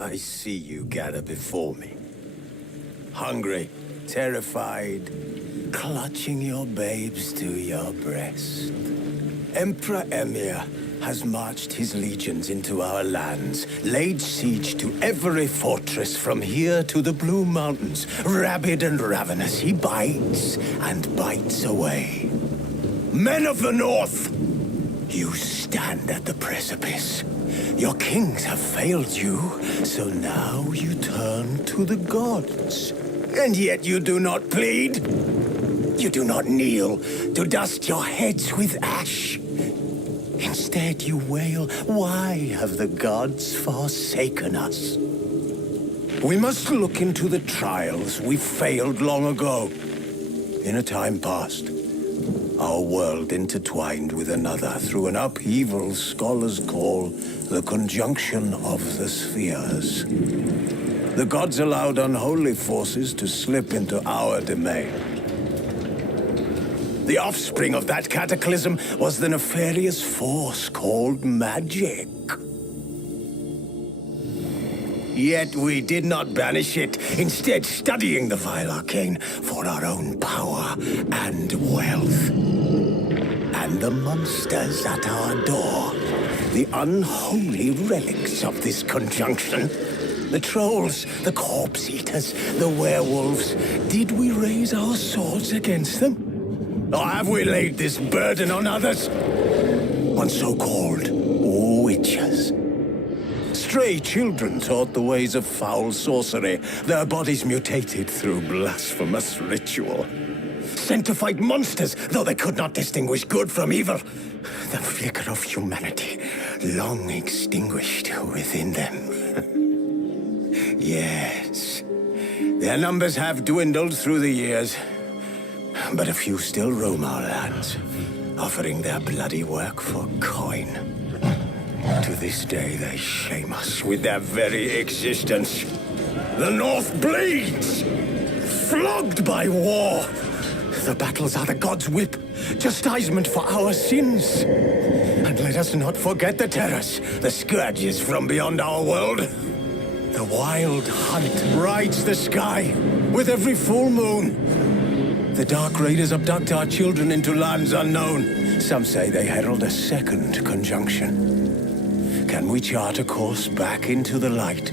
I see you gather before me. Hungry, terrified, clutching your babes to your breast. Emperor Emir has marched his legions into our lands, laid siege to every fortress from here to the Blue Mountains. Rabid and ravenous, he bites and bites away. Men of the North, you stand at the precipice. Your kings have failed you, so now you turn to the gods. And yet you do not plead. You do not kneel to dust your heads with ash. Instead you wail, why have the gods forsaken us? We must look into the trials we failed long ago. In a time past, our world intertwined with another through an upheaval scholars call the conjunction of the spheres. The gods allowed unholy forces to slip into our domain. The offspring of that cataclysm was the nefarious force called magic. Yet we did not banish it, instead studying the vile arcane for our own power and wealth. And the monsters at our door, the unholy relics of this conjunction. The trolls, the corpse eaters, the werewolves. Did we raise our swords against them? Or have we laid this burden on others? On so-called witches. Stray children taught the ways of foul sorcery, their bodies mutated through blasphemous ritual. Sent to fight monsters, though they could not distinguish good from evil. The flicker of humanity, long extinguished within them. Yes, their numbers have dwindled through the years. But a few still roam our lands, offering their bloody work for coin. To this day, they shame us with their very existence. The North bleeds, flogged by war. The battles are the gods' whip, chastisement for our sins. And let us not forget the terrors, the scourges from beyond our world. The wild hunt rides the sky with every full moon. The Dark Raiders abduct our children into lands unknown. Some say they herald a second conjunction. Can we chart a course back into the light?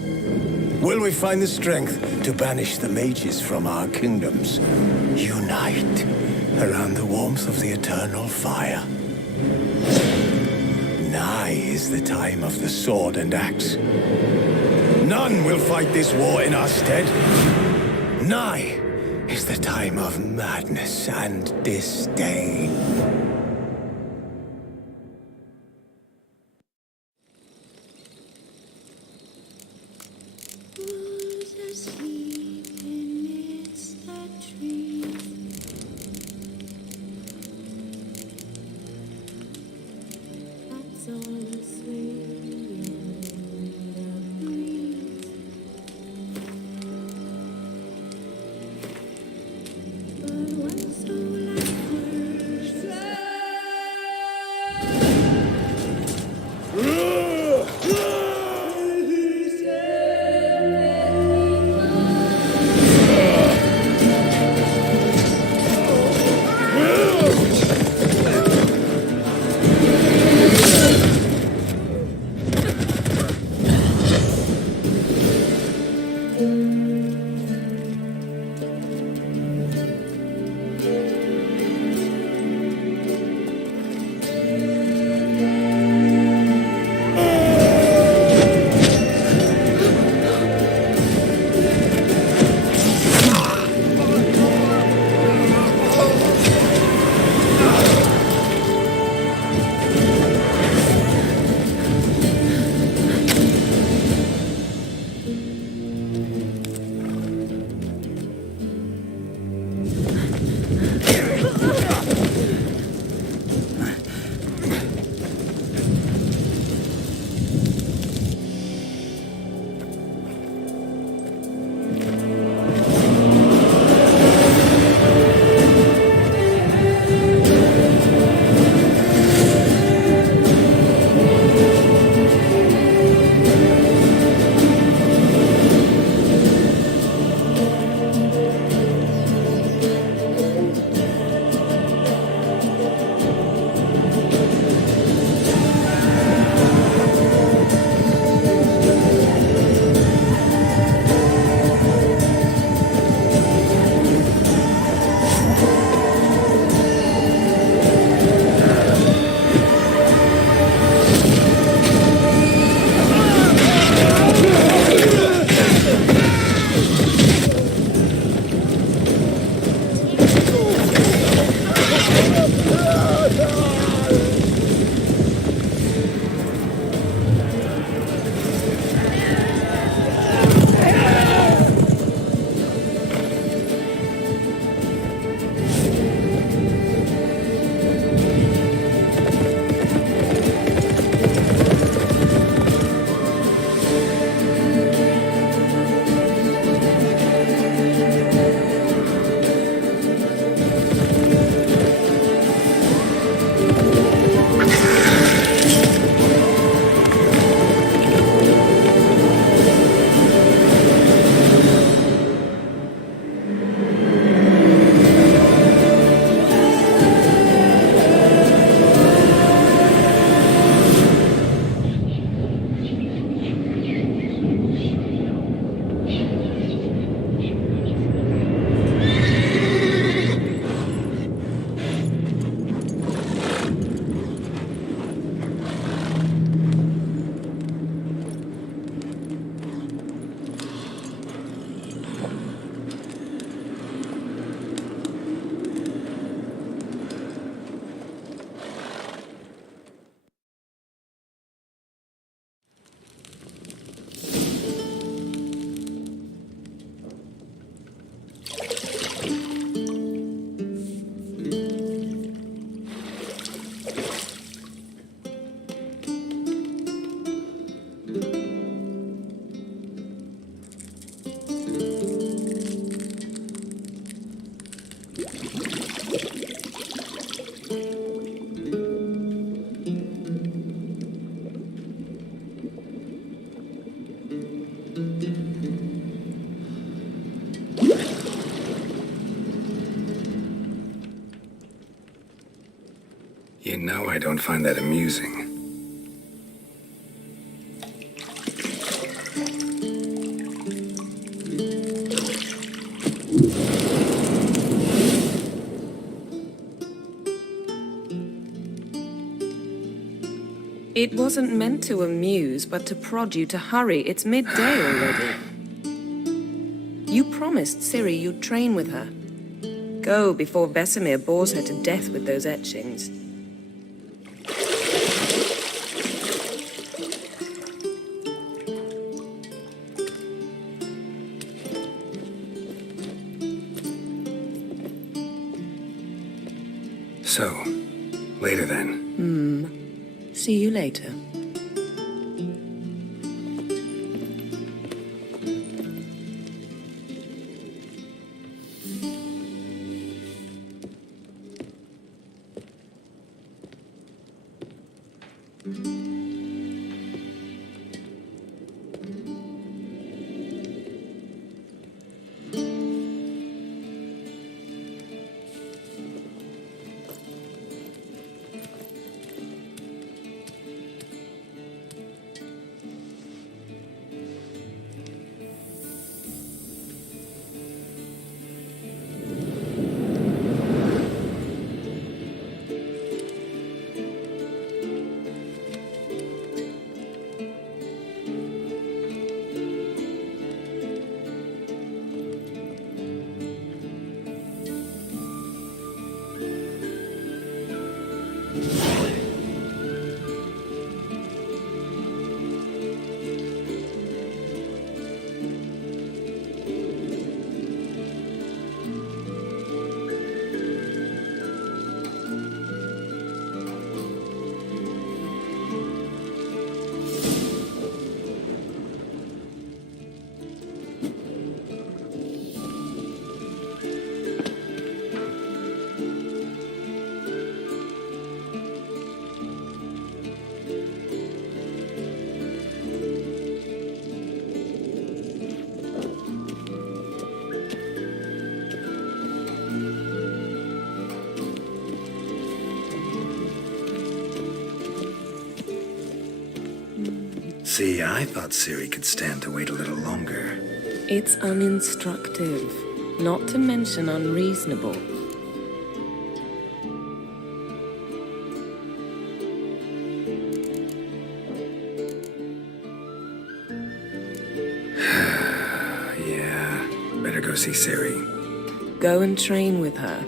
Will we find the strength to banish the mages from our kingdoms? Unite around the warmth of the eternal fire. Nigh is the time of the sword and axe. None will fight this war in our stead. Nigh is the time of madness and disdain. Wolves asleep amidst the trees. That's all swaying in the breeze. But one soul at first You know I don't find that amusing. It wasn't meant to amuse, but to prod you to hurry. It's midday already. You promised Ciri you'd train with her. Go before Vesemir bores her to death with those etchings. So, later then. See you later. See, I thought Ciri could stand to wait a little longer. It's uninstructive, not to mention unreasonable. Yeah, better go see Ciri. Go and train with her,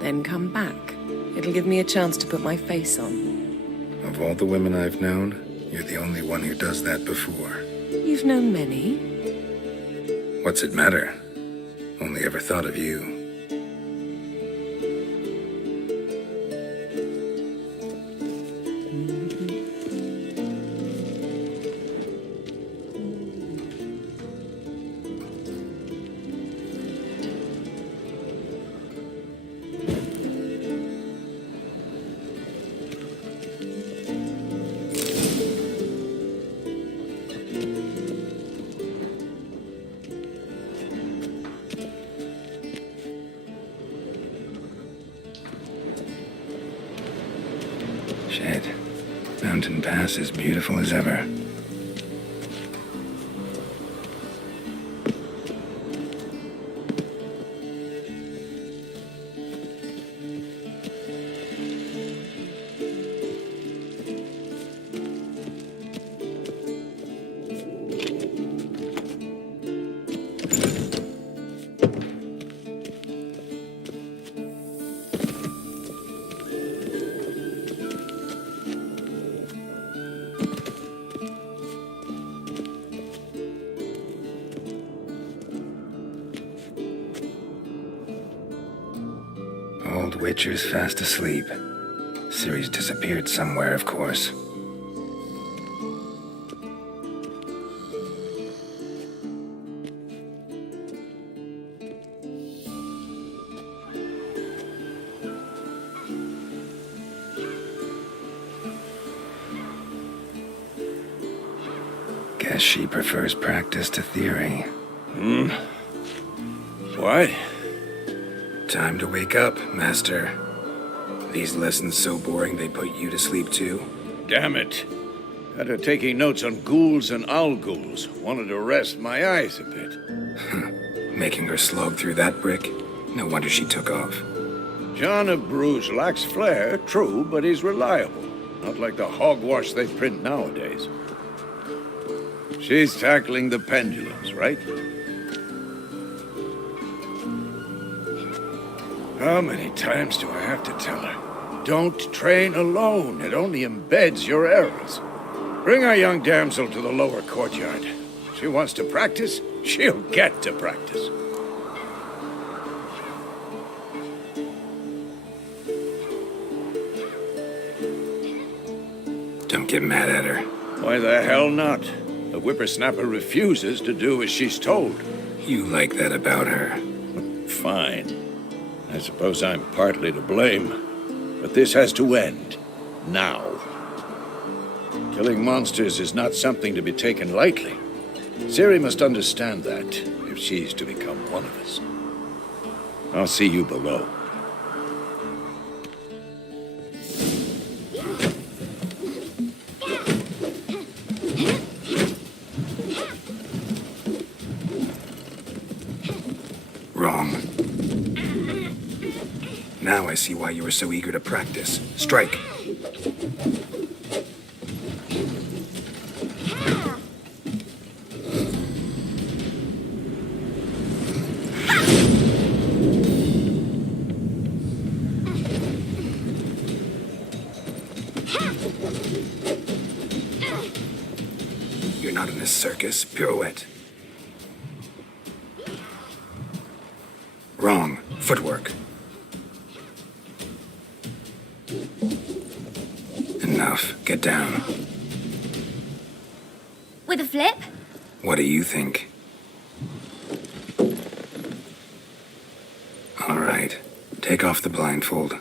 then come back. It'll give me a chance to put my face on. Of all the women I've known, you're the only one who does that before. You've known many. What's it matter? Only ever thought of you. Shit. Mountain Pass is beautiful as ever. Old Witcher's fast asleep. Ciri's disappeared somewhere, of course. Guess she prefers practice to theory. What? Time to wake up, Master. These lessons so boring they put you to sleep too? Damn it. Had her taking notes on ghouls and owl ghouls. Wanted to rest my eyes a bit. Making her slog through that brick? No wonder she took off. John of Bruges lacks flair, true, but he's reliable. Not like the hogwash they print nowadays. She's tackling the pendulums, right? How many times do I have to tell her? Don't train alone. It only embeds your errors. Bring our young damsel to the lower courtyard. She wants to practice, she'll get to practice. Don't get mad at her. Why the hell not? The whippersnapper refuses to do as she's told. You like that about her. Fine. I suppose I'm partly to blame. But this has to end. Now. Killing monsters is not something to be taken lightly. Ciri must understand that, if she's to become one of us. I'll see you below. Wrong. Now I see why you were so eager to practice. Strike. You're not in a circus. Pirouette. Wrong. Footwork. Enough. Get down. With a flip? What do you think? All right. Take off the blindfold.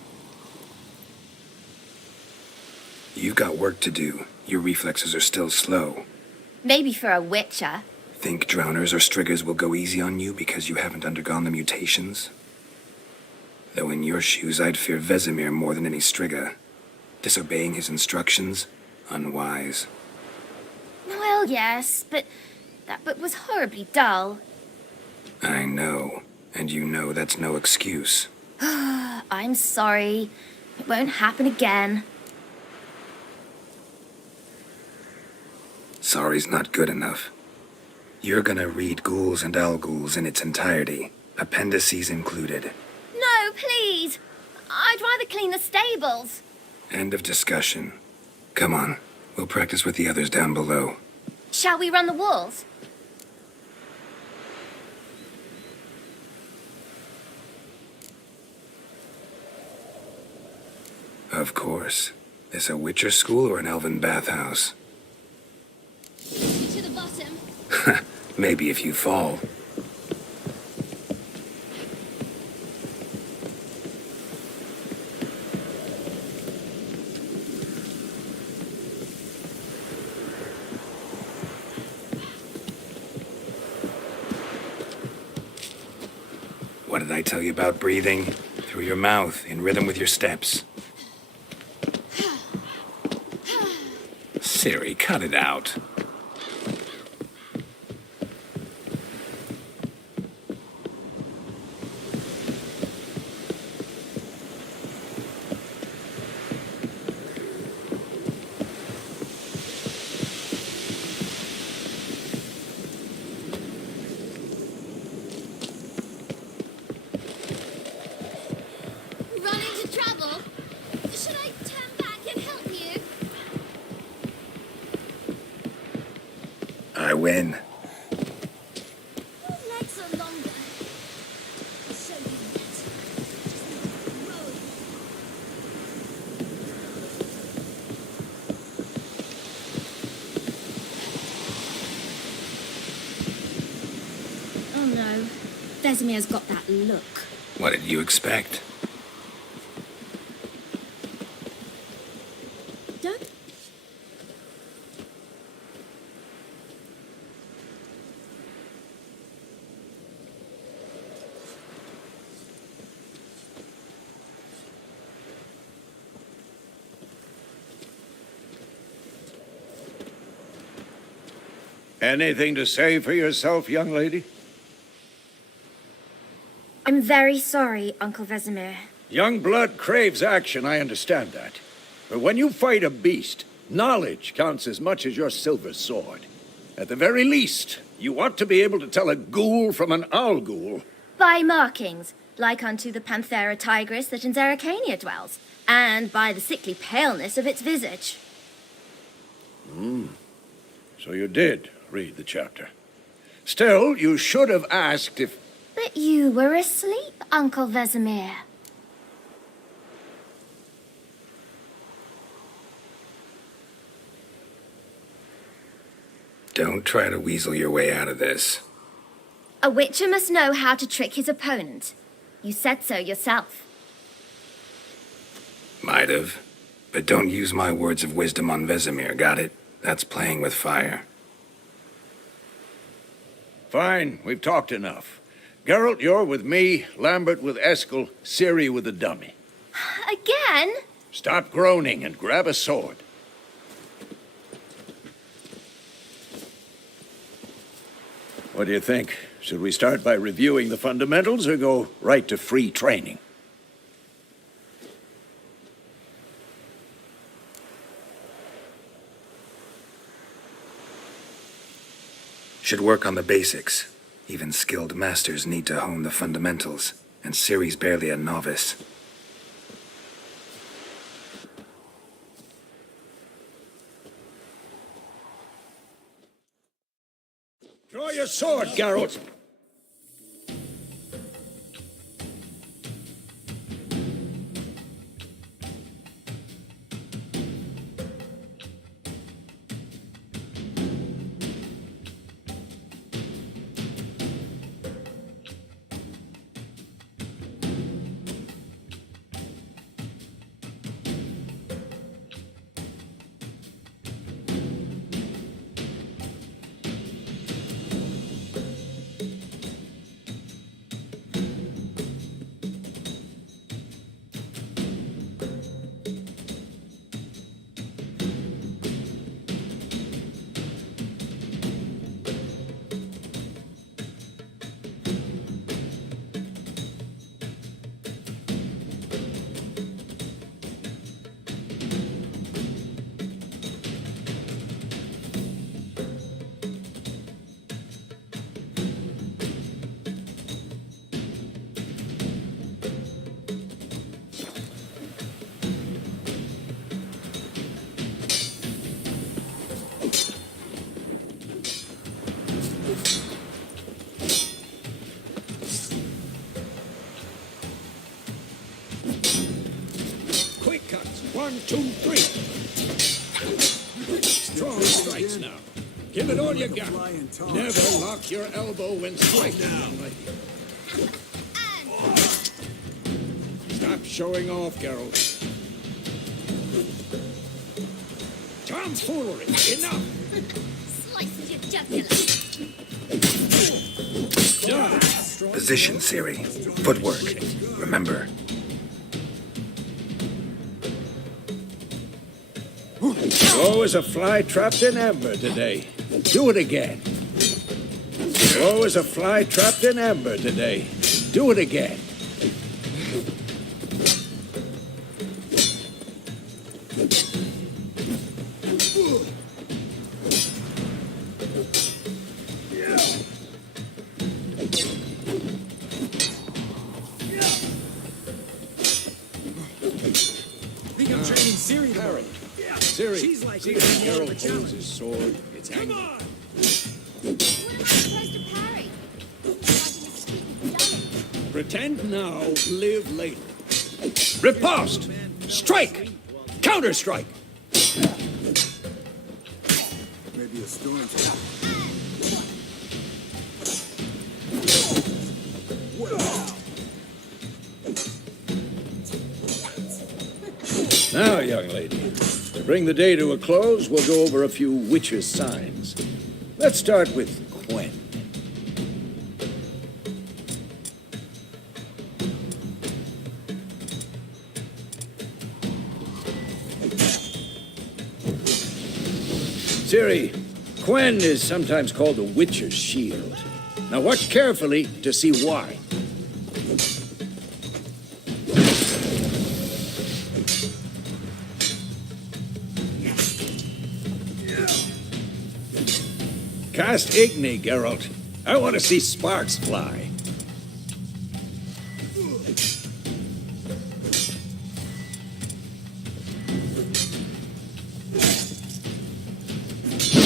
You've got work to do. Your reflexes are still slow. Maybe for a witcher. Think drowners or striggers will go easy on you because you haven't undergone the mutations? Though in your shoes, I'd fear Vesemir more than any strigger. Disobeying his instructions? Unwise. Well, yes, but that book was horribly dull. I know. And you know that's no excuse. I'm sorry. It won't happen again. Sorry's not good enough. You're gonna read Ghouls and Owl Ghouls in its entirety, appendices included. No, please. I'd rather clean the stables. End of discussion. Come on, we'll practice with the others down below. Shall we run the walls? Of course. This a Witcher school or an elven bathhouse? To the bottom. Maybe if you fall. What did I tell you about breathing? Through your mouth, in rhythm with your steps. Ciri, cut it out. Run into trouble? Should I turn back and help you? I win. Your legs are longer. I'll show you that. Just need to roll. Oh no. Vesemir's got that look. What did you expect? Don't. Anything to say for yourself, young lady? I'm very sorry, Uncle Vesemir. Young blood craves action, I understand that. But when you fight a beast, knowledge counts as much as your silver sword. At the very least, you ought to be able to tell a ghoul from an owl ghoul. By markings, like unto the Panthera tigris that in Zeracania dwells, and by the sickly paleness of its visage. So you did read the chapter. Still, you should have asked if... But you were asleep, Uncle Vesemir. Don't try to weasel your way out of this. A witcher must know how to trick his opponent. You said so yourself. Might have. But don't use my words of wisdom on Vesemir, got it? That's playing with fire. Fine, we've talked enough. Geralt, you're with me, Lambert with Eskel, Ciri with the dummy. Again? Stop groaning and grab a sword. What do you think? Should we start by reviewing the fundamentals or go right to free training? Should work on the basics. Even skilled masters need to hone the fundamentals, and Ciri's barely a novice. Draw your sword, Geralt! Quick cuts. 1, 2, 3. Strong strikes now. Give it all you got. Never lock your elbow when striking, young lady. Stop showing off, Geralt. Tomfoolery. Enough. Slices your jugular. Done. Position, Ciri. Footwork. Remember. Slow as a fly trapped in amber today. Do it again. Slow as a fly trapped in amber today. Do it again. Think I'm training Ciri Harry. Ciri, see how Geralt holds his sword? It's hanging. What am I supposed to parry? Like an stupid dummy. Pretend now, live later. Riposte! Strike! Counter-strike! Maybe a storm tail. Now, young lady, to bring the day to a close, we'll go over a few witches' signs. Let's start with Quen. Ciri, Quen is sometimes called the Witcher's Shield. Now watch carefully to see why. Cast Igni, Geralt. I want to see sparks fly.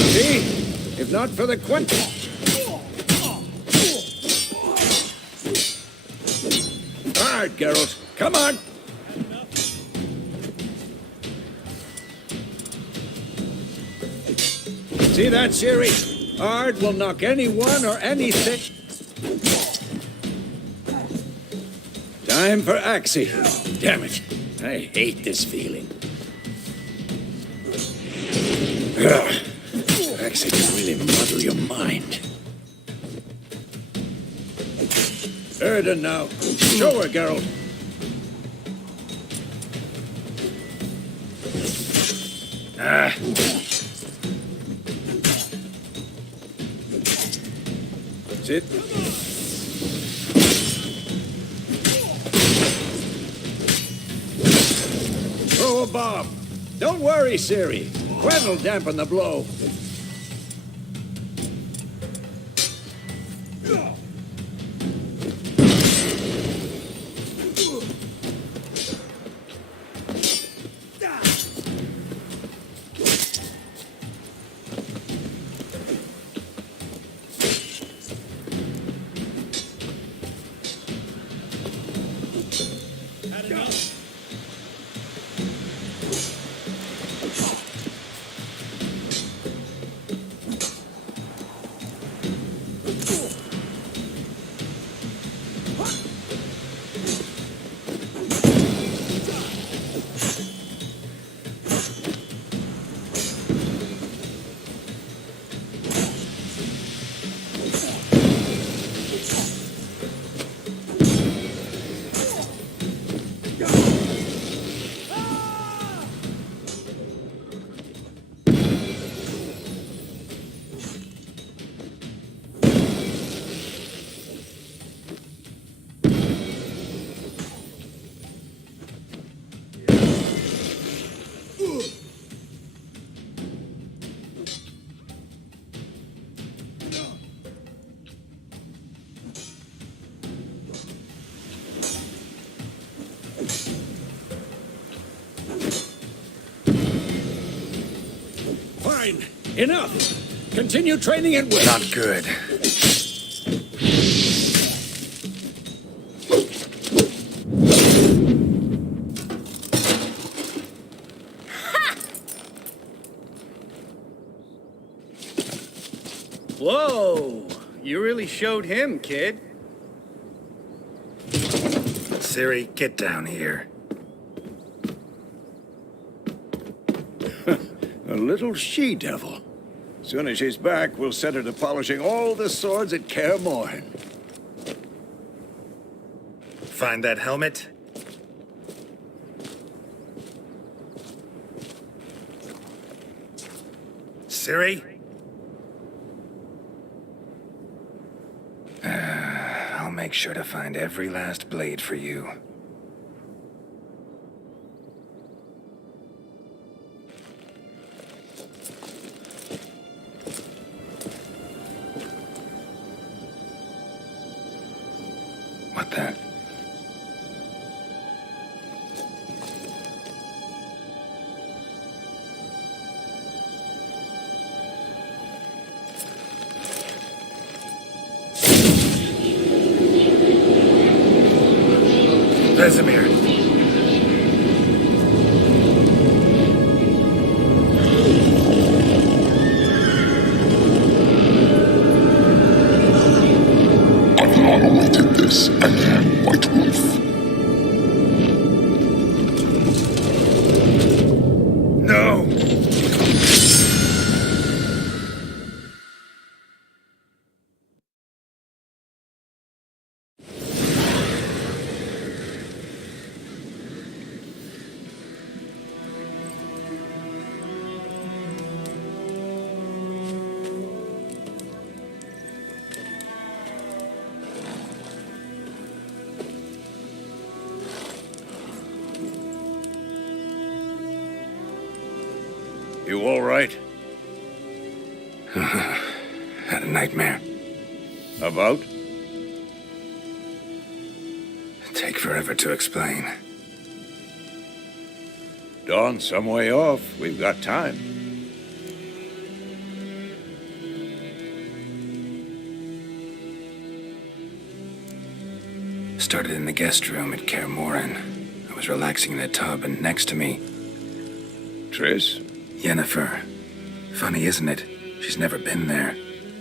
See? If not for the Quen... Hard, Geralt. Come on. See that, Ciri? Ard will knock anyone or anything. Time for Axii. Damn it. I hate this feeling. Ugh. Axii can really muddle your mind. Erden now. Show her, Geralt. Ah. Sit. Throw a bomb. Don't worry, Ciri. Quen will dampen the blow. Fine. Enough. Continue training and win. Not good. Whoa! You really showed him, kid. Ciri, get down here. A little she-devil. Soon as she's back, we'll set her to polishing all the swords at Kaer Morhen. Find that helmet? Ciri? I'll make sure to find every last blade for you. What the? Vesemir. I've long awaited this, and then White Wolf. No! You all right? Had a nightmare. About? Take forever to explain. Dawn's some way off. We've got time. Started in the guest room at Kaer Morhen. I was relaxing in a tub, and next to me, Triss? Yennefer. Funny, isn't it? She's never been there.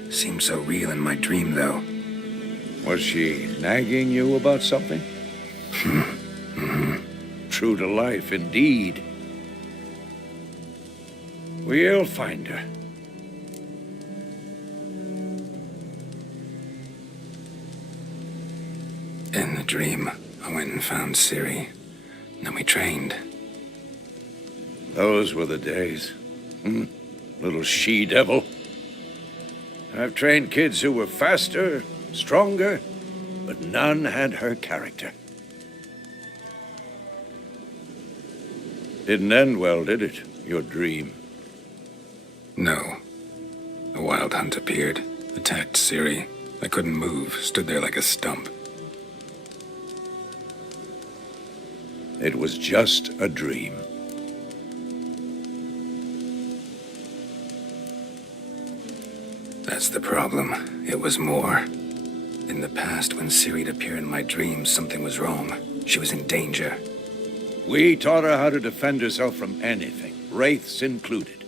Seemed so real in my dream, though. Was she nagging you about something? True to life, indeed. We'll find her. In the dream, I went and found Ciri. Then we trained. Those were the days. Little she-devil. I've trained kids who were faster, stronger, but none had her character. Didn't end well, did it? Your dream? No. A wild hunt appeared, attacked Ciri. I couldn't move, stood there like a stump. It was just a dream. That's the problem. It was more. In the past, when Ciri'd appear in my dreams, something was wrong. She was in danger. We taught her how to defend herself from anything, wraiths included.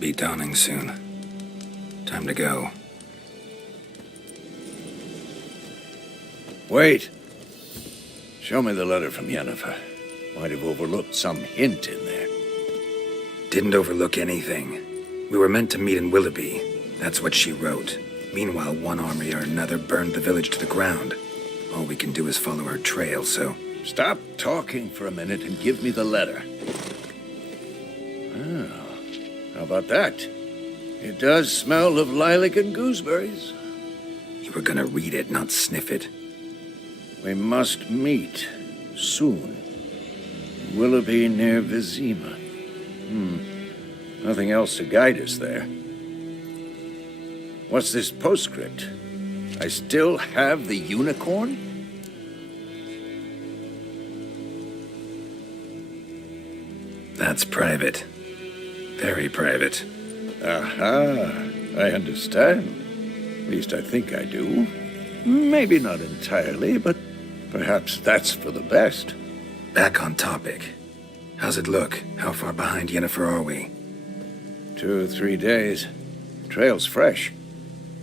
Be dawning soon. Time to go. Wait. Show me the letter from Yennefer. Might have overlooked some hint in there. Didn't overlook anything. We were meant to meet in Willoughby. That's what she wrote. Meanwhile, one army or another burned the village to the ground. All we can do is follow her trail, so... Stop talking for a minute and give me the letter. Oh, how about that? It does smell of lilac and gooseberries. You were gonna read it, not sniff it. We must meet soon. Willoughby near Vizima. Nothing else to guide us there. What's this postscript? I still have the unicorn? That's private. Very private. Aha, I understand. At least I think I do. Maybe not entirely, but perhaps that's for the best. Back on topic. How's it look? How far behind Yennefer are we? 2 or 3 days. Trail's fresh,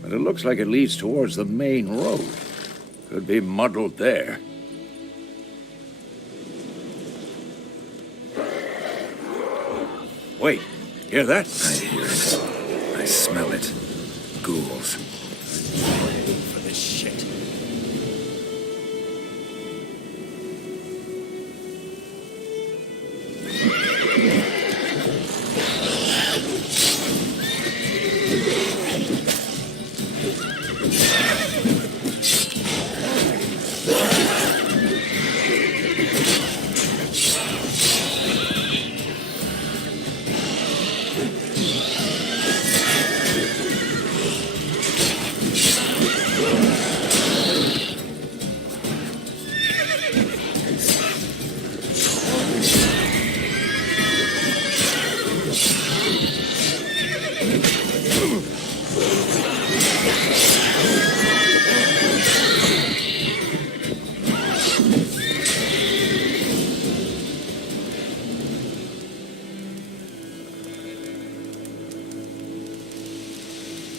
but it looks like it leads towards the main road. Could be muddled there. Wait, hear that? I hear it. I smell it. Ghouls. For this shit.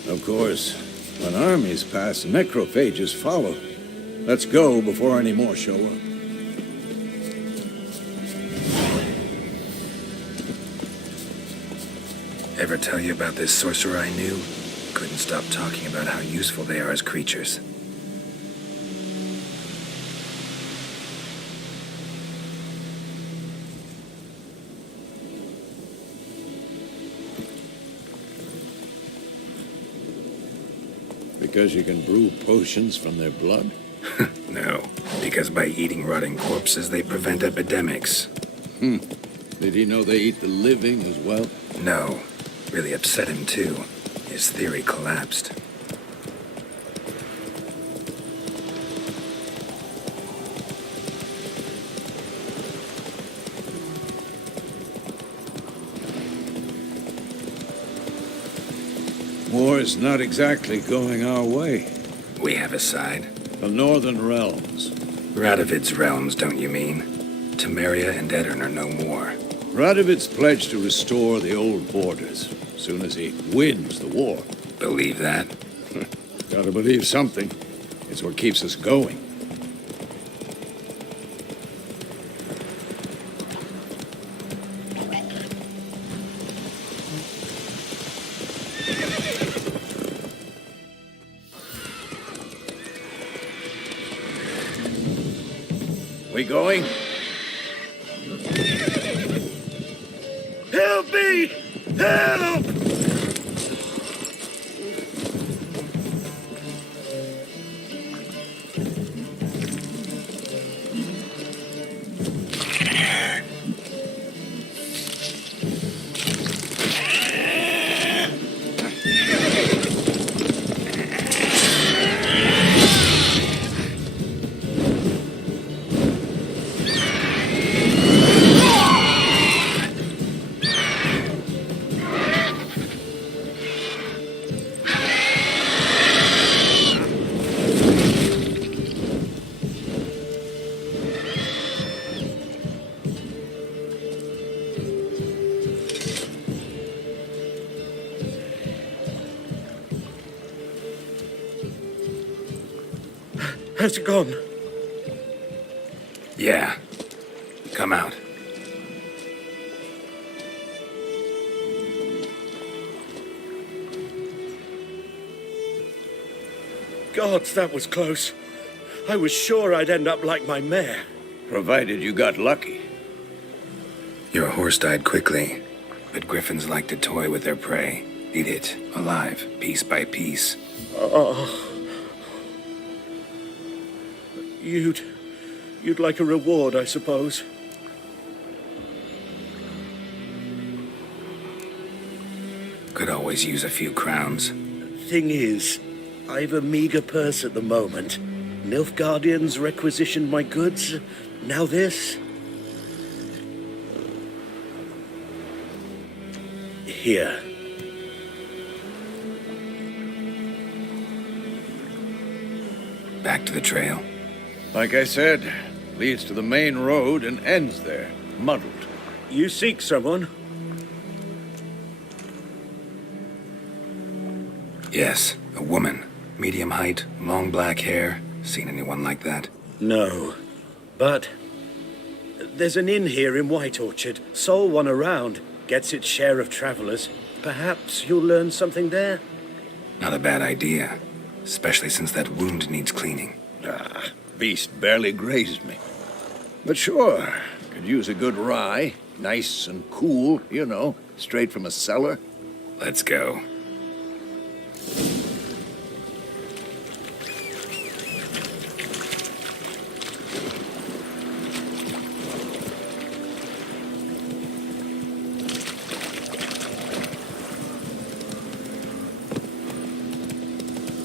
Of course, when armies pass, necrophages follow. Let's go before any more show up. Ever tell you about this sorcerer I knew? Couldn't stop talking about how useful they are as creatures. Because you can brew potions from their blood? No, because by eating rotting corpses, they prevent epidemics. Did he know they eat the living as well? No, really upset him too. His theory collapsed. War's not exactly going our way. We have a side. The Northern Realms. Radovid's realms, don't you mean? Temeria and Edirn are no more. Radovid's pledged to restore the old borders as soon as he wins the war. Believe that? Gotta believe something. It's what keeps us going. We going? Help me! Help! Has it gone? Yeah. Come out. Gods, that was close. I was sure I'd end up like my mare. Provided you got lucky. Your horse died quickly, but griffins like to toy with their prey. Eat it, alive, piece by piece. You'd like a reward, I suppose. Could always use a few crowns. Thing is, I've a meager purse at the moment. Nilfgaardians requisitioned my goods. Now this. Here. Back to the trail. Like I said, leads to the main road and ends there, muddled. You seek someone? Yes, a woman. Medium height, long black hair. Seen anyone like that? No. But there's an inn here in White Orchard. Sole one around. Gets its share of travelers. Perhaps you'll learn something there? Not a bad idea. Especially since that wound needs cleaning. Beast barely grazed me. But sure, could use a good rye. Nice and cool, you know, straight from a cellar. Let's go.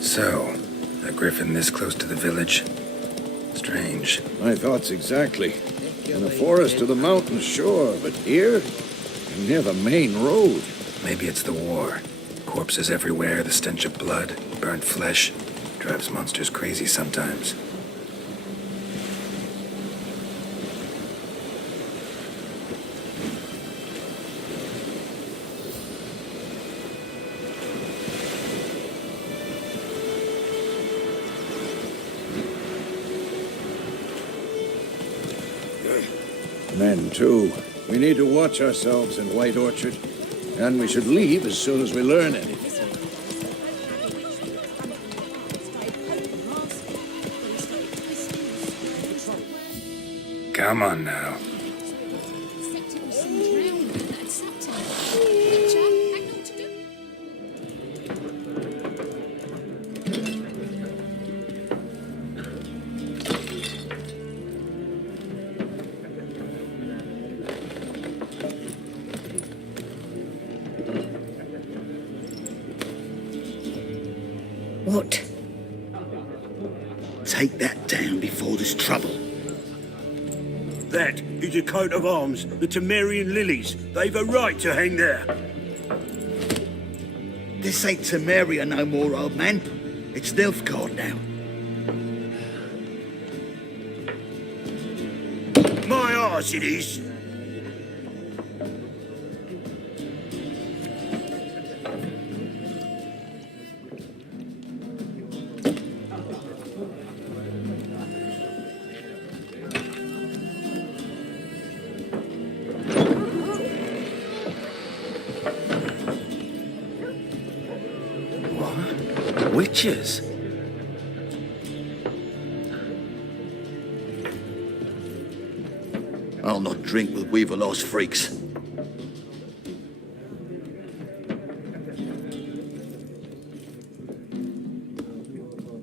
So, a griffin this close to the village? Strange. My thoughts exactly. In the forest or the mountains, sure, but here? Near the main road. Maybe it's the war. Corpses everywhere, the stench of blood, burnt flesh. Drives monsters crazy sometimes. Men, too. We need to watch ourselves in White Orchard. And we should leave as soon as we learn anything. Come on now. What? Take that down before there's trouble. That is a coat of arms, the Temerian lilies. They've a right to hang there. This ain't Temeria no more, old man. It's Nilfgaard now. My arse it is. Witches? I'll not drink with Weaverlost freaks.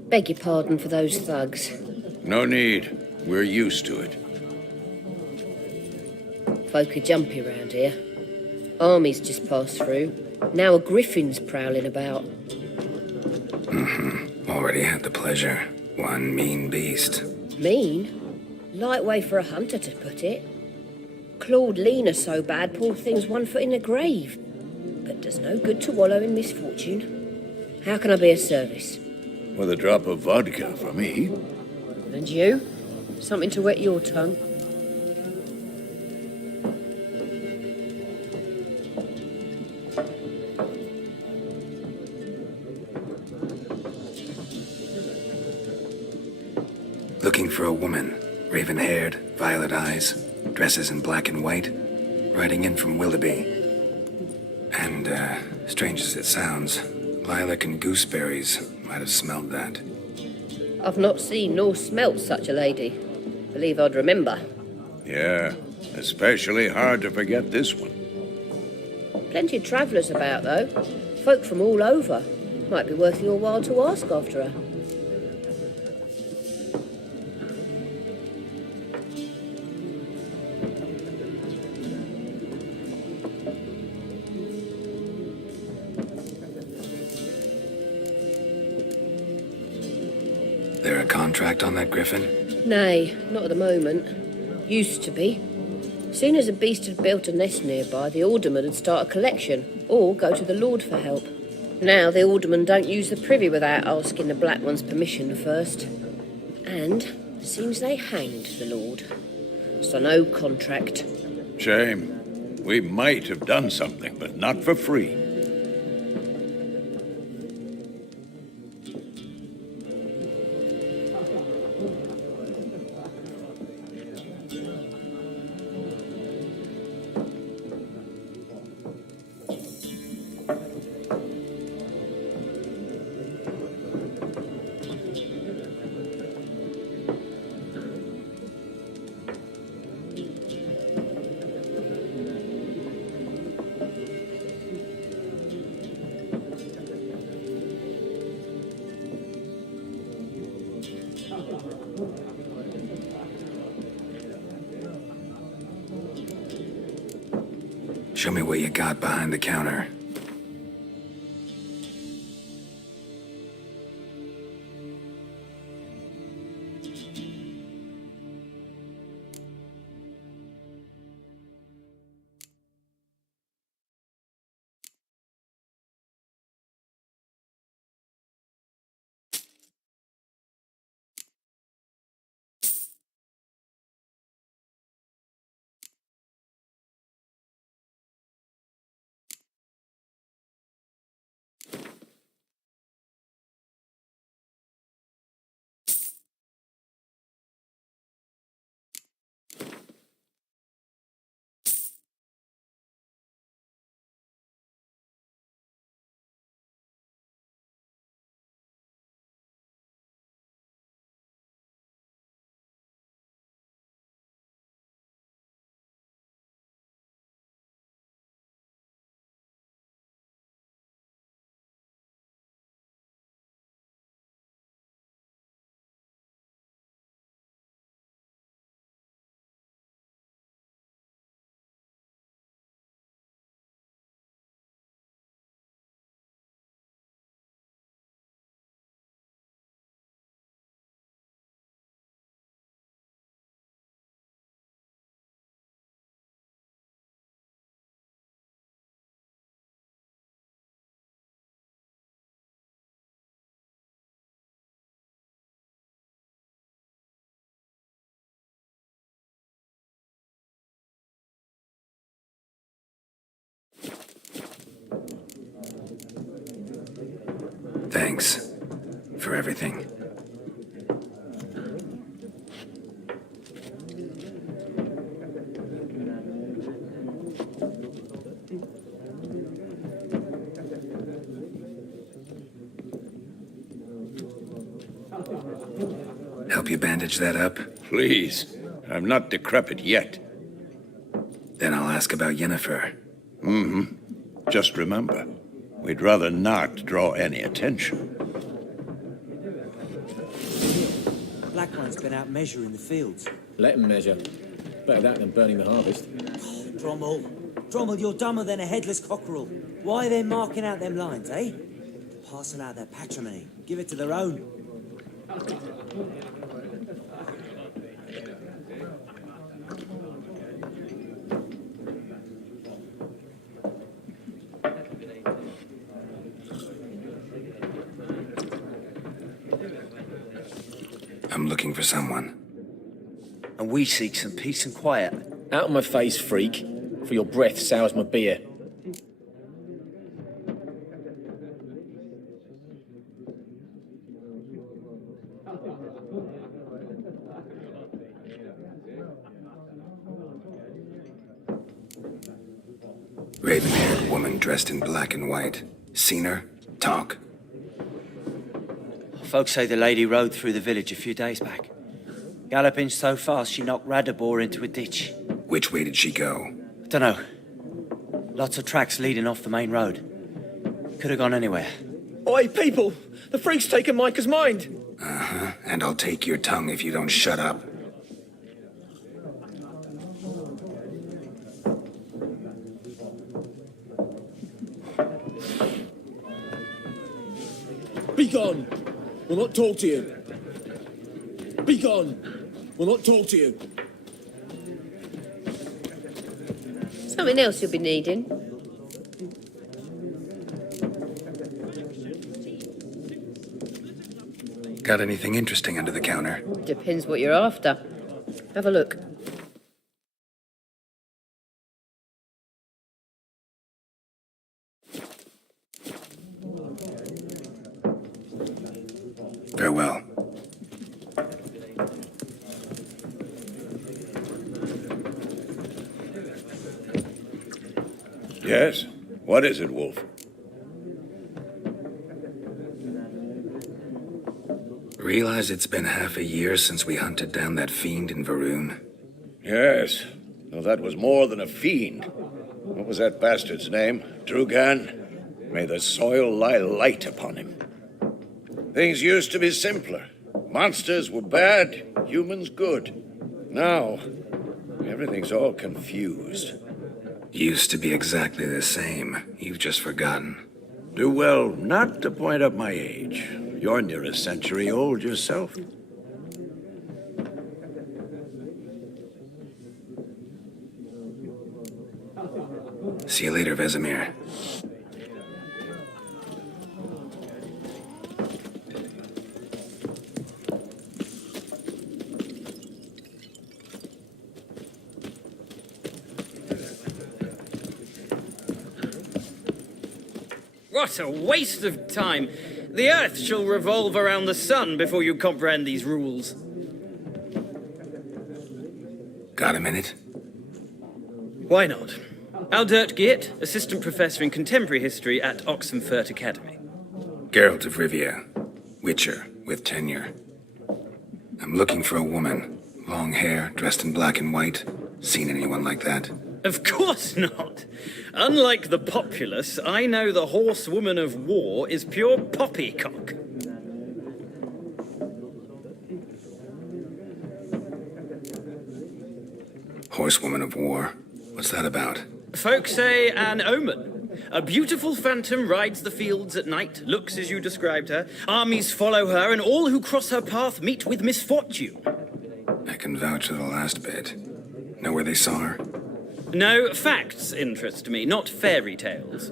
Beg your pardon for those thugs. No need. We're used to it. Folk are jumpy round here. Armies just passed through. Now a griffin's prowling about. Already had the pleasure. One mean beast. Mean? Light way for a hunter to put it. Clawed Lena so bad, poor thing's 1 foot in the grave. But does no good to wallow in misfortune. How can I be of service? With a drop of vodka for me. And you? Something to wet your tongue? Looking for a woman. Raven-haired, violet eyes, dresses in black and white. Riding in from Willoughby. And, strange as it sounds, lilac and gooseberries might have smelled that. I've not seen nor smelt such a lady. Believe I'd remember. Yeah, especially hard to forget this one. Plenty of travellers about, though. Folk from all over. Might be worth your while to ask after her. There a contract on that griffin? Nay, not at the moment. Used to be. Soon as a beast had built a nest nearby, the alderman would start a collection, or go to the Lord for help. Now the alderman don't use the privy without asking the Black One's permission first. And seems they hanged the Lord. So no contract. Shame. We might have done something, but not for free. Show me what you got behind the counter. Thanks for everything. Help you bandage that up? Please. I'm not decrepit yet. Then I'll ask about Yennefer. Just remember, we'd rather not draw any attention. Black One's been out measuring the fields. Let him measure. Better that than burning the harvest. Drommel, you're dumber than a headless cockerel. Why are they marking out them lines, eh? Parcel out their patrimony. Give it to their own. I'm looking for someone. And we seek some peace and quiet. Out of my face, freak. For your breath sours my beer. Raven-haired woman dressed in black and white. Seen her? Talk. Folks say the lady rode through the village a few days back. Galloping so fast she knocked Radabor into a ditch. Which way did she go? Dunno. Lots of tracks leading off the main road. Could have gone anywhere. Oi, people! The freak's taken Micah's mind! Uh-huh. And I'll take your tongue if you don't shut up. Be gone! We'll not talk to you. Be gone! We'll not talk to you. Something else you'll be needing. Got anything interesting under the counter? Depends what you're after. Have a look. Farewell. Yes? What is it, Wolf? Realize it's been half a year since we hunted down that fiend in Varun? Yes. Well, that was more than a fiend. What was that bastard's name? Drugan? May the soil lie light upon him. Things used to be simpler. Monsters were bad, humans good. Now, everything's all confused. Used to be exactly the same. You've just forgotten. Do well not to point up my age. You're near a century old yourself. See you later, Vesemir. What a waste of time! The Earth shall revolve around the sun before you comprehend these rules. Got a minute? Why not? Aldert Geert, Assistant Professor in Contemporary History at Oxenfurt Academy. Geralt of Rivia. Witcher, with tenure. I'm looking for a woman. Long hair, dressed in black and white. Seen anyone like that? Of course not! Unlike the populace, I know the horsewoman of war is pure poppycock. Horsewoman of war. What's that about? Folk say an omen. A beautiful phantom rides the fields at night, looks as you described her. Armies follow her, and all who cross her path meet with misfortune. I can vouch for the last bit. Know where they saw her? No, facts interest me, not fairy tales.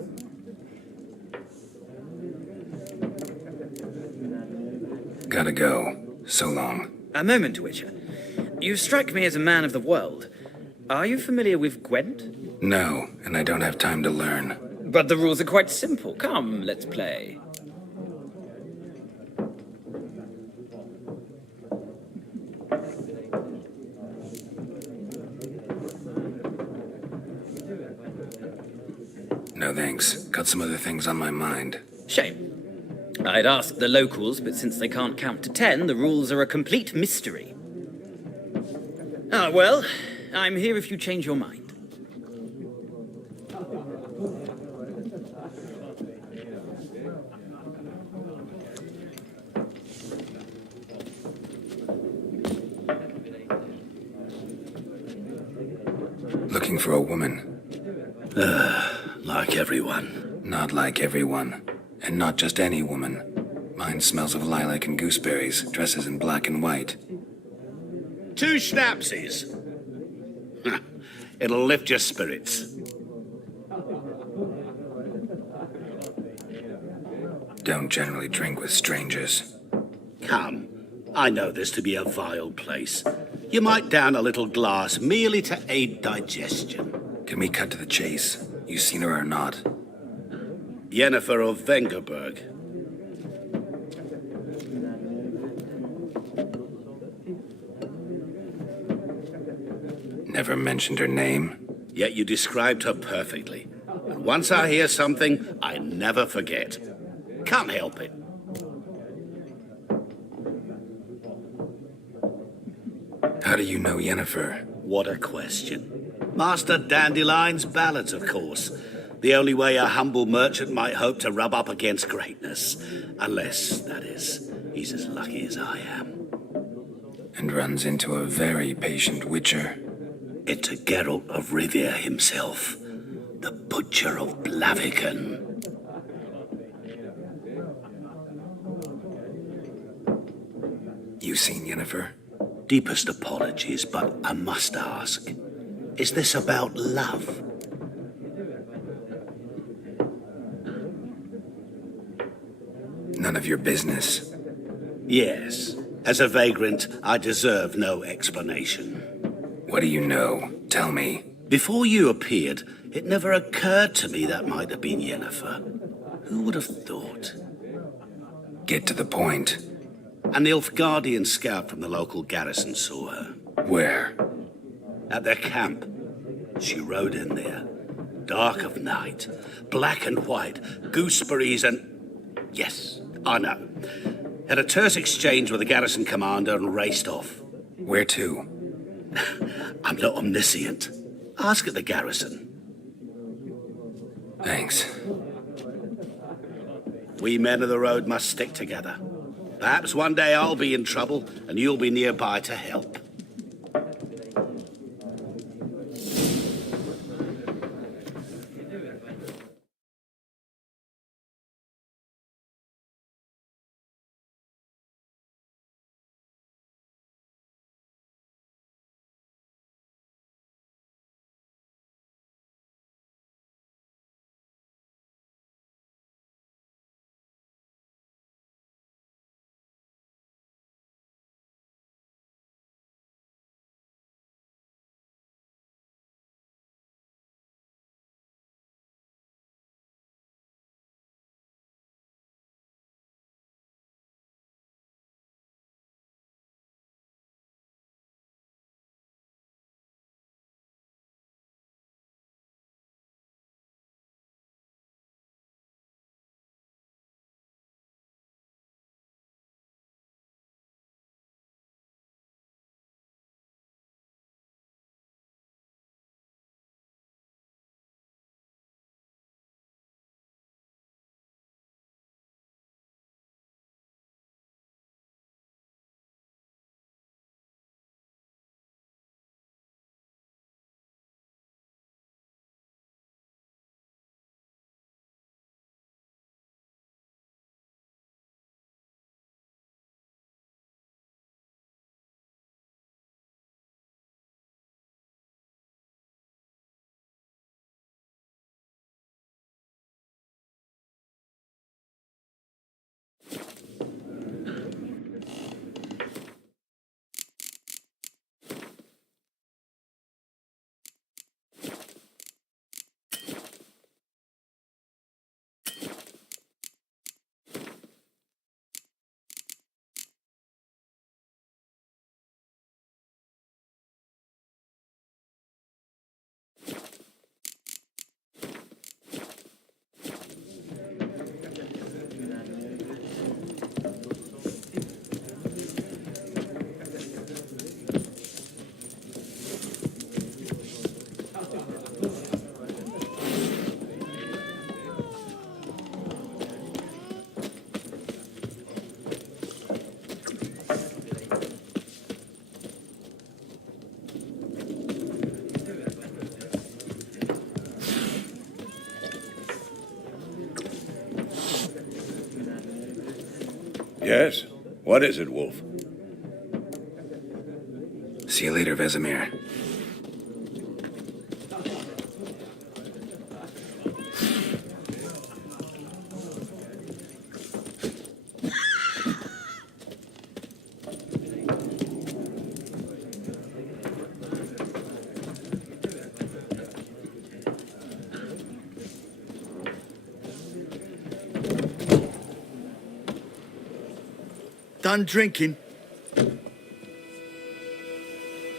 Gotta go. So long. A moment, Witcher. You strike me as a man of the world. Are you familiar with Gwent? No, and I don't have time to learn. But the rules are quite simple. Come, let's play. No thanks. Got some other things on my mind. Shame. I'd ask the locals, but since they can't count to 10, the rules are a complete mystery. Ah, well, I'm here if you change your mind. Looking for a woman. Like everyone. Not like everyone. And not just any woman. Mine smells of lilac and gooseberries, dresses in black and white. 2 schnapsies. It'll lift your spirits. Don't generally drink with strangers. Come, I know this to be a vile place. You might down a little glass merely to aid digestion. Can we cut to the chase? You seen her or not? Yennefer of Vengerberg. Never mentioned her name. Yet you described her perfectly. And once I hear something, I never forget. Can't help it. How do you know Yennefer? What a question. Master Dandelion's ballads, of course. The only way a humble merchant might hope to rub up against greatness. Unless, that is, he's as lucky as I am. And runs into a very patient witcher. It's a Geralt of Rivia himself. The Butcher of Blaviken. You seen Yennefer? Deepest apologies, but I must ask. Is this about love? None of your business. Yes. As a vagrant, I deserve no explanation. What do you know? Tell me. Before you appeared, it never occurred to me that might have been Yennefer. Who would have thought? Get to the point. An Nilfgaardian scout from the local garrison saw her. Where? At their camp. She rode in there. Dark of night. Black and white. Gooseberries and... Yes, I know. Had a terse exchange with the garrison commander and raced off. Where to? I'm not omniscient. Ask at the garrison. Thanks. We men of the road must stick together. Perhaps one day I'll be in trouble and you'll be nearby to help. Yes? What is it, Wolf? See you later, Vesemir. Done drinking?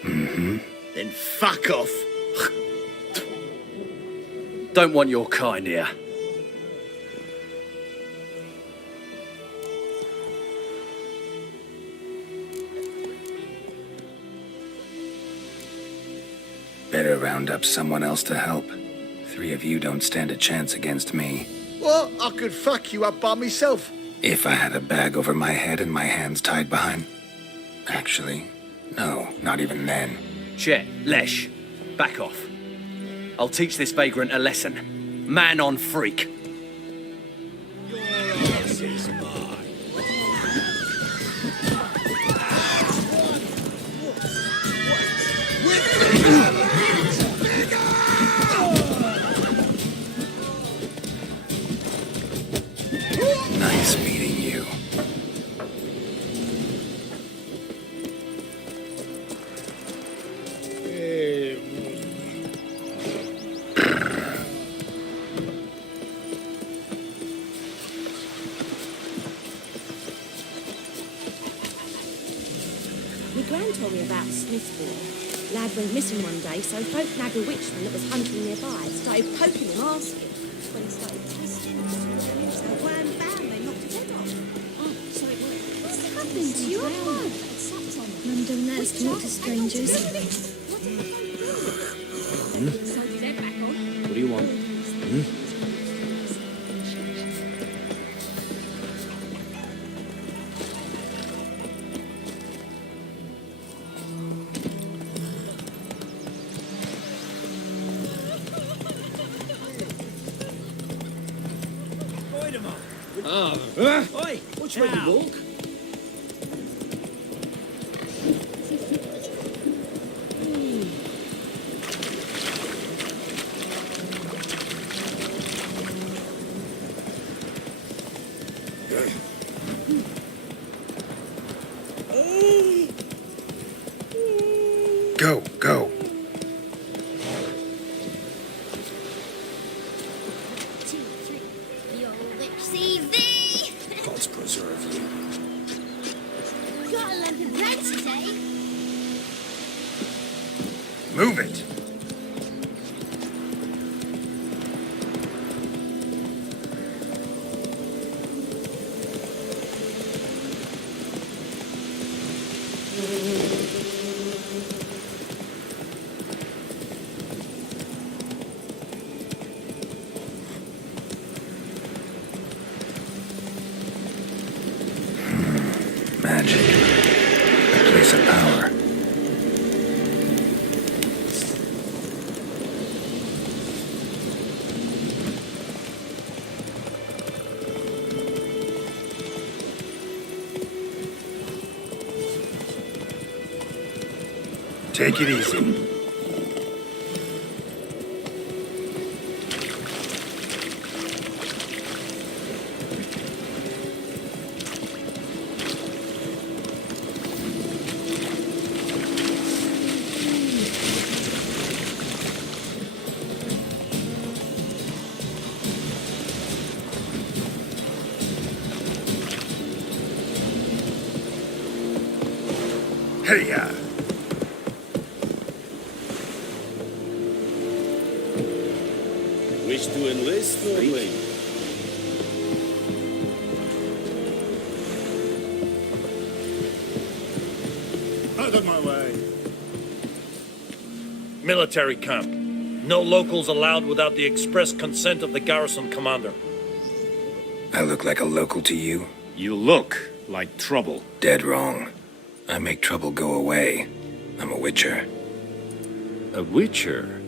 Mm-hmm. Then fuck off. Don't want your kind here. Better round up someone else to help. 3 of you don't stand a chance against me. Well, I could fuck you up by myself. If I had a bag over my head and my hands tied behind... Actually, no, not even then. Chet, Lesh, back off. I'll teach this vagrant a lesson. Man on freak. Nice meeting you. My gran told me about Smithbourne. Lad went missing one day, so folk nagged a witchman that was hunting nearby. Started poking him, asking. When he started testing, so wham bam, they knocked his head off. Oh, so it was. What's happened to your mum? Mum don't let us talk to strangers. So they're back on. What do you want? Oi, which way you walk? Go, go. 2, 3. Your lips CV. God's preserve you. Got a lump of bread today. Move it. Magic. A place of power. Take it easy. Hey-ya! Wish to enlist, Nordling? Out of my way. Military camp. No locals allowed without the express consent of the garrison commander. I look like a local to you? You look like trouble. Dead wrong. I make trouble go away. I'm a witcher. A witcher?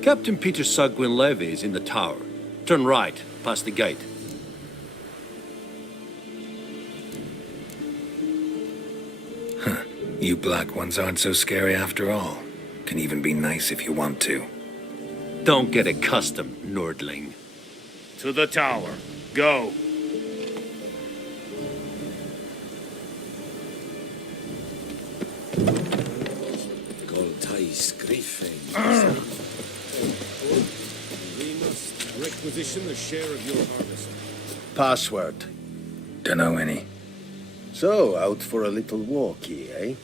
Captain Peter Sagwin Levy is in the tower. Turn right, past the gate. You black ones aren't so scary after all. Can even be nice if you want to. Don't get accustomed, Nordling. To the tower. Go. Goltais Griffin. We must requisition a share of your harvest. Password. Dunno any. So, out for a little walkie, eh?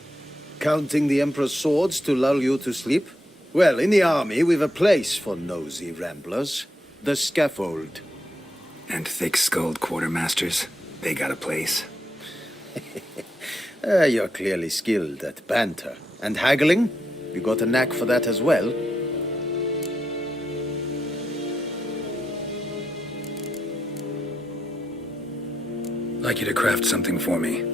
Counting the Emperor's swords to lull you to sleep? Well, in the army, we've a place for nosy ramblers. The scaffold. And thick-skulled quartermasters. They got a place. You're clearly skilled at banter. And haggling? You got a knack for that as well? Like you to craft something for me.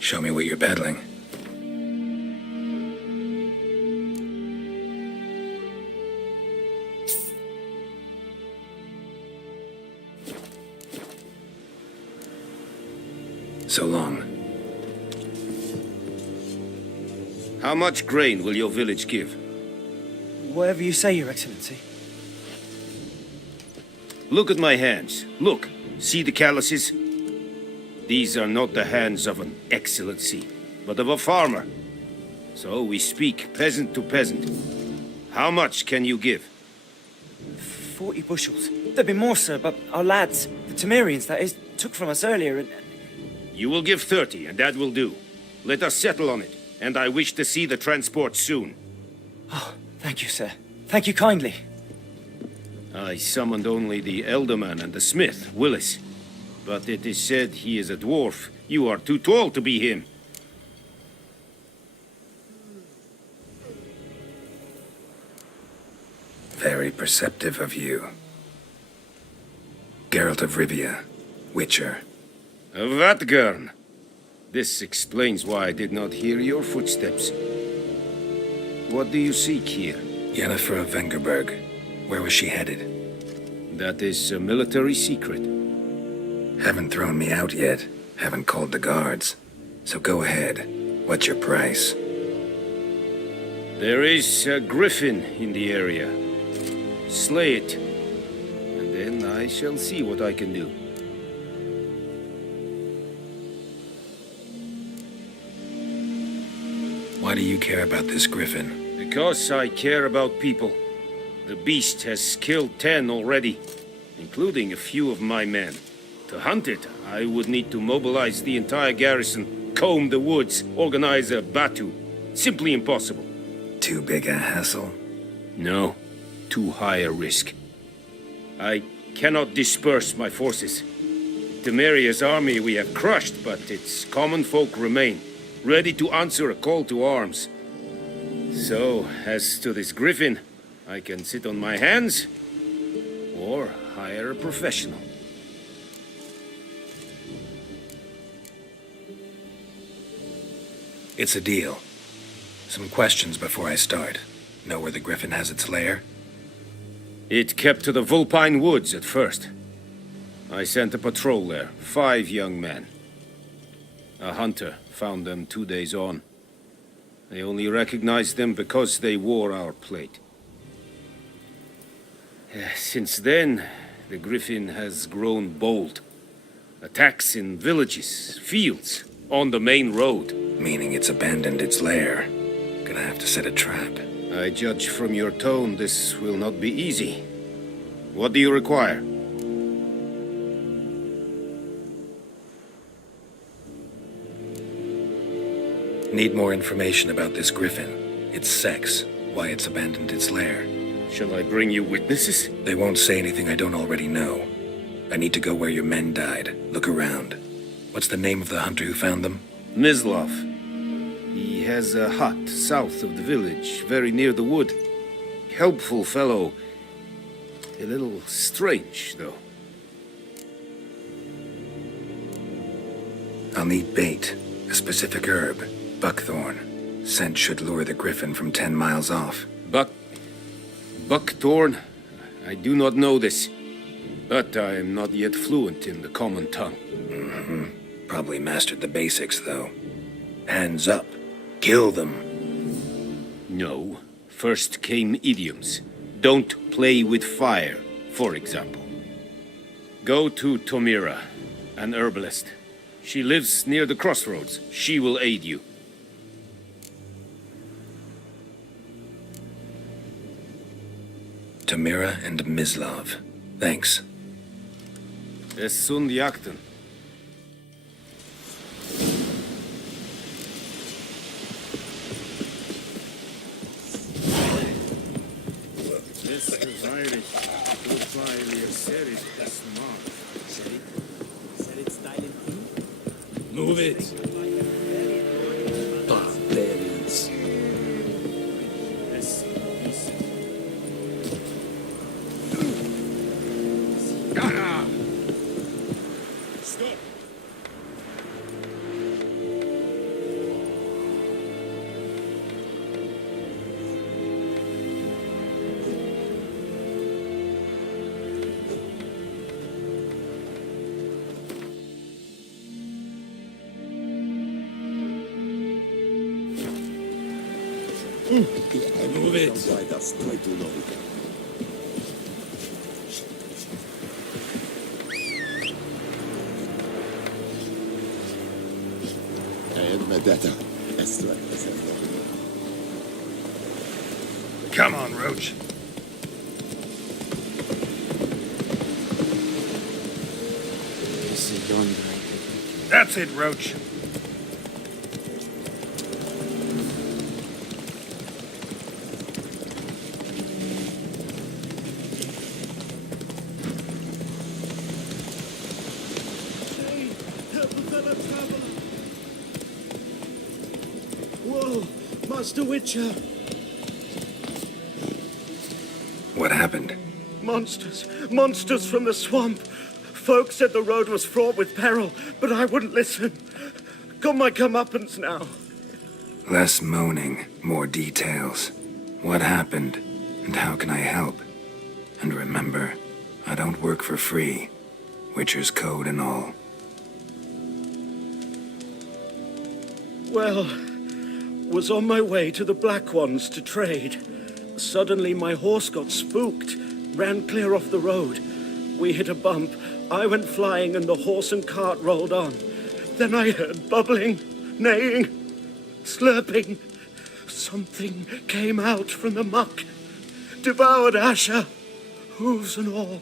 Show me what you're peddling. So long. How much grain will your village give? Whatever you say, Your Excellency. Look at my hands. Look. See the calluses? These are not the hands of an excellency, but of a farmer. So we speak peasant to peasant. How much can you give? 40 bushels. There'd be more, sir, but our lads, the Temerians, that is, took from us earlier and... You will give 30, and that will do. Let us settle on it, and I wish to see the transport soon. Oh, thank you, sir. Thank you kindly. I summoned only the Elderman and the smith, Willis. But it is said he is a dwarf. You are too tall to be him. Very perceptive of you. Geralt of Rivia, Witcher. Vatgern. This explains why I did not hear your footsteps. What do you seek here? Yennefer of Vengerberg. Where was she headed? That is a military secret. Haven't thrown me out yet. Haven't called the guards. So go ahead. What's your price? There is a griffin in the area. Slay it. And then I shall see what I can do. Why do you care about this griffin? Because I care about people. The beast has killed 10 already, including a few of my men. To hunt it, I would need to mobilize the entire garrison, comb the woods, organize a batu. Simply impossible. Too big a hassle? No, too high a risk. I cannot disperse my forces. Temeria's army we have crushed, but its common folk remain, ready to answer a call to arms. So, as to this griffin, I can sit on my hands, or hire a professional. It's a deal. Some questions before I start. Know where the griffin has its lair? It kept to the Vulpine Woods at first. I sent a patrol there, 5 young men. A hunter found them 2 days on. They only recognized them because they wore our plate. Since then, the griffin has grown bold. Attacks in villages, fields, on the main road. Meaning it's abandoned its lair. Gonna have to set a trap. I judge from your tone this will not be easy. What do you require? Need more information about this griffin. Its sex, why it's abandoned its lair. Shall I bring you witnesses? They won't say anything I don't already know. I need to go where your men died. Look around. What's the name of the hunter who found them? Mislav. He has a hut south of the village, very near the wood. Helpful fellow. A little strange, though. I'll need bait. A specific herb, buckthorn. Scent should lure the griffin from 10 miles off. Buckthorn? I do not know this, but I am not yet fluent in the common tongue. Probably mastered the basics, though. Hands up. Kill them. No. First came idioms. Don't play with fire, for example. Go to Tomira, an herbalist. She lives near the crossroads. She will aid you. Tamira and Mislav. Thanks. Es sunt jakten. Move it. Barbarians. Stop! Move it. Come on, Roach. That's it, Roach. Whoa, Master Witcher. What happened? Monsters from the swamp. Folk said the road was fraught with peril, but I wouldn't listen. Got my comeuppance now. Less moaning, more details. What happened, and how can I help? And remember, I don't work for free. Witcher's code and all. Well, was on my way to the Black Ones to trade. Suddenly my horse got spooked, ran clear off the road. We hit a bump. I went flying and the horse and cart rolled on. Then I heard bubbling, neighing, slurping. Something came out from the muck, devoured Asher, hooves and all.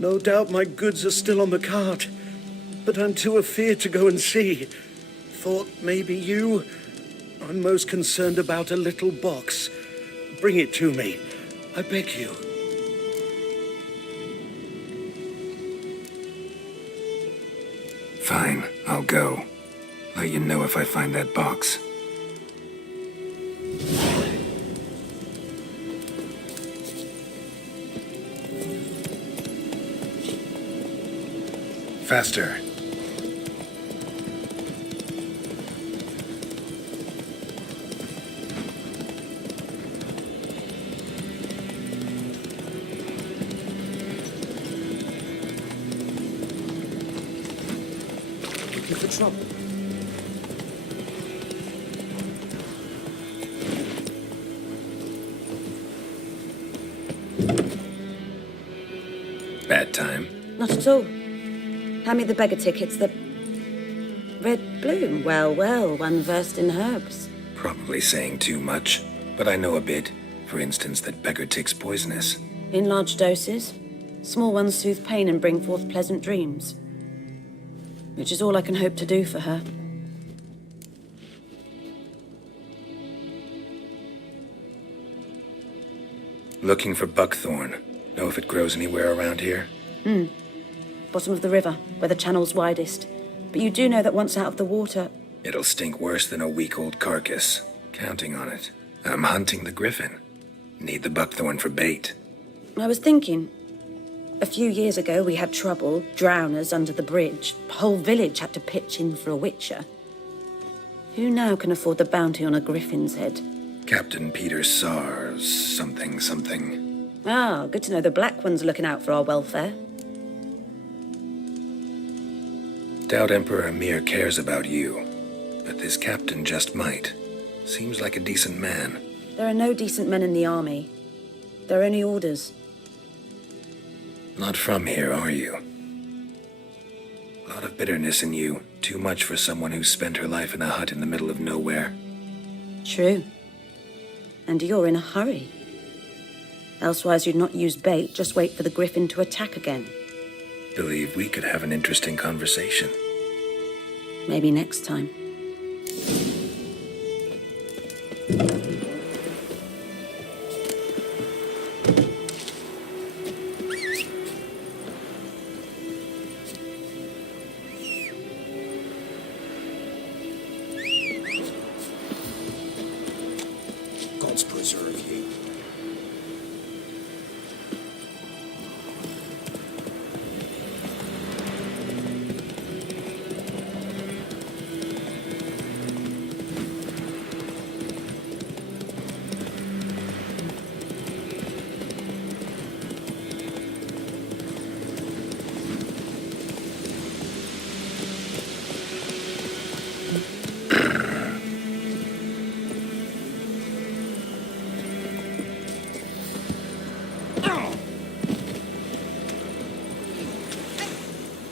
No doubt my goods are still on the cart, but I'm too afeard to go and see. Thought maybe you. I'm most concerned about a little box. Bring it to me, I beg you. Fine, I'll go. Let you know if I find that box. Faster. Looking for trouble? Bad time. Not at all. Hand me the beggar tickets. The red bloom. Well, well, one versed in herbs. Probably saying too much, but I know a bit. For instance, that beggar tick's poisonous. In large doses. Small ones soothe pain and bring forth pleasant dreams. Which is all I can hope to do for her. Looking for buckthorn. Know if it grows anywhere around here? Bottom of the river, where the channel's widest. But you do know that once out of the water... It'll stink worse than a week-old carcass. Counting on it. I'm hunting the griffin. Need the buckthorn for bait. I was thinking, A few years ago, we had trouble, drowners under the bridge. The whole village had to pitch in for a witcher. Who now can afford the bounty on a griffin's head? Captain Peter Sars, something. Ah, good to know the Black One's looking out for our welfare. Doubt Emperor Emir cares about you, but this captain just might. Seems like a decent man. There are no decent men in the army. There are only orders. Not from here, are you? A lot of bitterness in you. Too much for someone who spent her life in a hut in the middle of nowhere. True. And you're in a hurry. Elsewise you'd not use bait, just wait for the griffin to attack again. Believe we could have an interesting conversation. Maybe next time. Gods preserve you.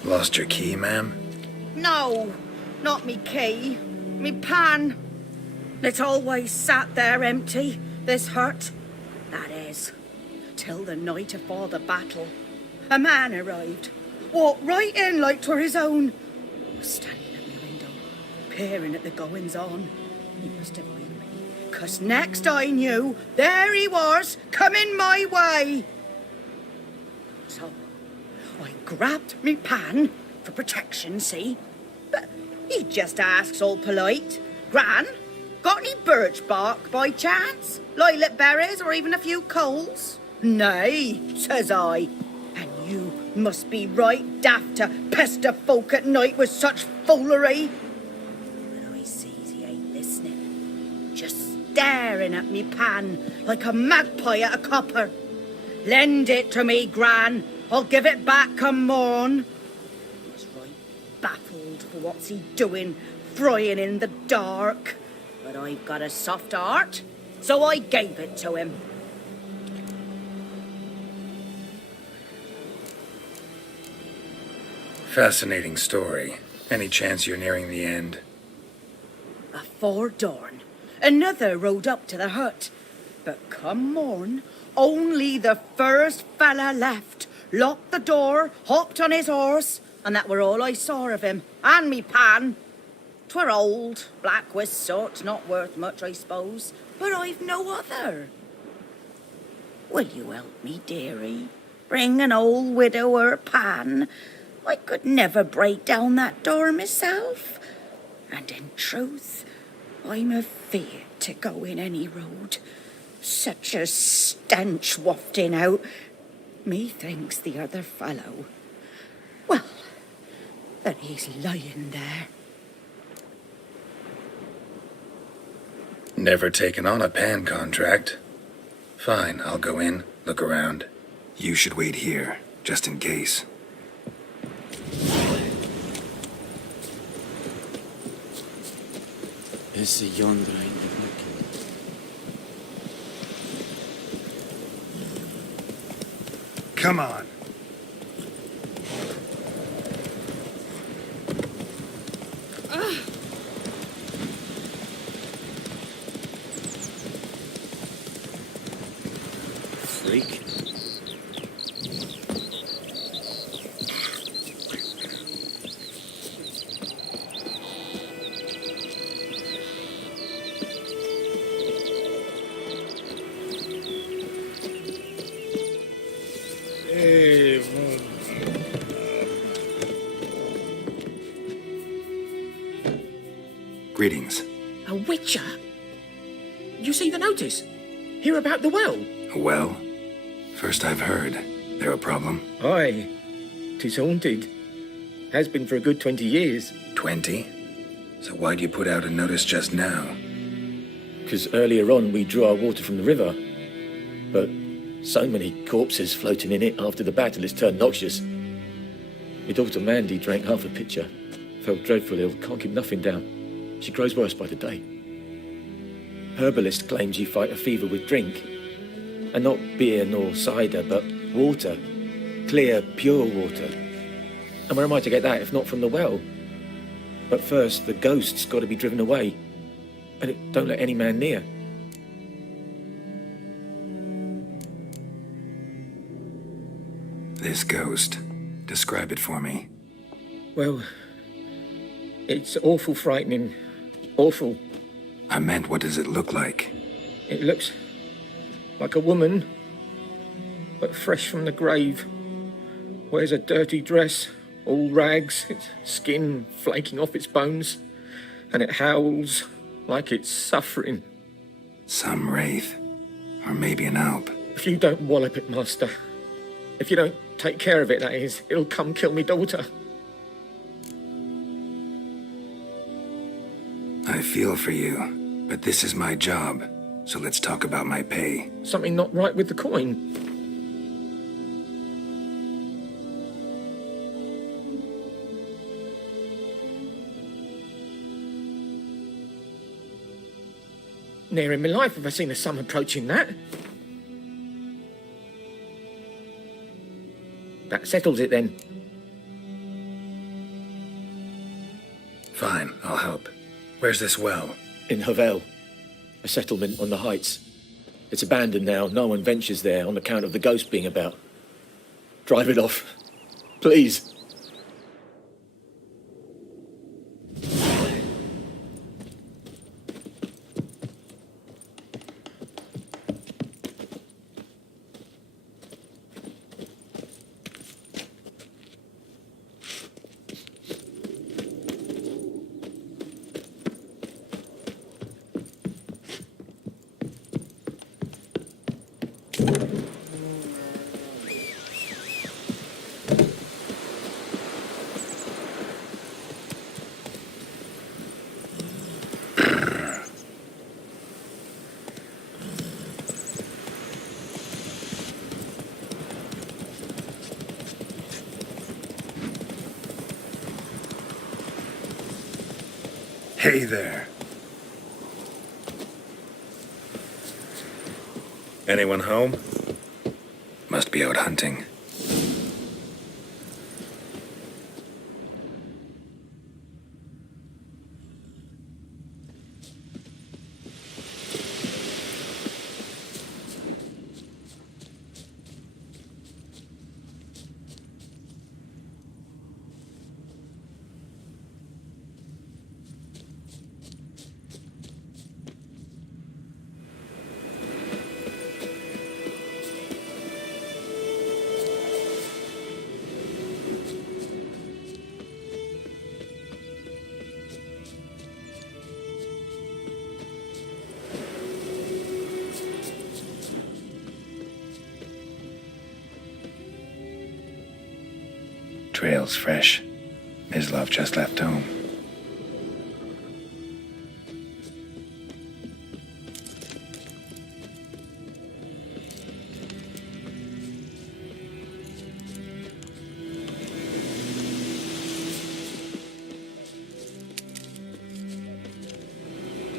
Lost your key, ma'am? No, not me key. Me pan. It's always sat there empty, this hut. That is, till the night afore the battle. A man arrived, walked right in like 'twere his own. I was standing at my window, peering at the goings-on. He must have eyed me, 'cause next I knew, there he was, coming my way. So I grabbed me pan for protection, see? But he just asks all polite, Gran, got any birch bark by chance? Lilac berries or even a few coals? Nay, says I. And you must be right daft to pester folk at night with such foolery. But I sees he ain't listening, just staring at me pan like a magpie at a copper. Lend it to me, Gran. I'll give it back come morn. I was right baffled for what's he doing, frying in the dark. But I've got a soft heart, so I gave it to him. Fascinating story. Any chance you're nearing the end? Afore dawn, another rode up to the hut. But come morn, only the first fella left. Locked the door, hopped on his horse, and that were all I saw of him, and me pan. 'Twere old, black with soot, not worth much, I suppose, but I've no other. Will you help me, dearie? Bring an old widower pan. I could never break down that door myself. And in truth, I'm afeard to go in any road. Such a stench wafting out. Methinks the other fellow, well, that he's lying there. Never taken on a pan contract. Fine, I'll go in, look around. You should wait here, just in case. Esse yonder ainda Come on. freak. Greetings. A witcher? You see the notice? Hear about the well? A well? First I've heard. They're a problem? Aye. 'Tis haunted. Has been for a good 20 years. 20? So why'd you put out a notice just now? 'Cause earlier on we drew our water from the river. But so many corpses floating in it after the battle it's turned noxious. My daughter Mandy drank half a pitcher. Fell dreadful ill, can't keep nothing down. She grows worse by the day. Herbalist claims you fight a fever with drink. And not beer nor cider, but water. Clear, pure water. And where am I to get that if not from the well? But first, the ghost's got to be driven away. And it don't let any man near. This ghost. Describe it for me. Well, it's awful frightening. Awful. I meant, what does it look like? It looks like a woman, but fresh from the grave. Wears a dirty dress, all rags, its skin flaking off its bones, and it howls like it's suffering. Some wraith. Or maybe an alp. If you don't wallop it, Master, if you don't take care of it, that is, it'll come kill me daughter. I feel for you, but this is my job, so let's talk about my pay. Something not right with the coin. Ne'er in my life have I seen a sum approaching that. That settles it then. Fine, I'll help. Where's this well? In Havel, a settlement on the heights. It's abandoned now. No one ventures there on account of the ghost being about. Drive it off, please. Hey there. Anyone home? Must be out hunting. Trail's fresh. Mislav just left home.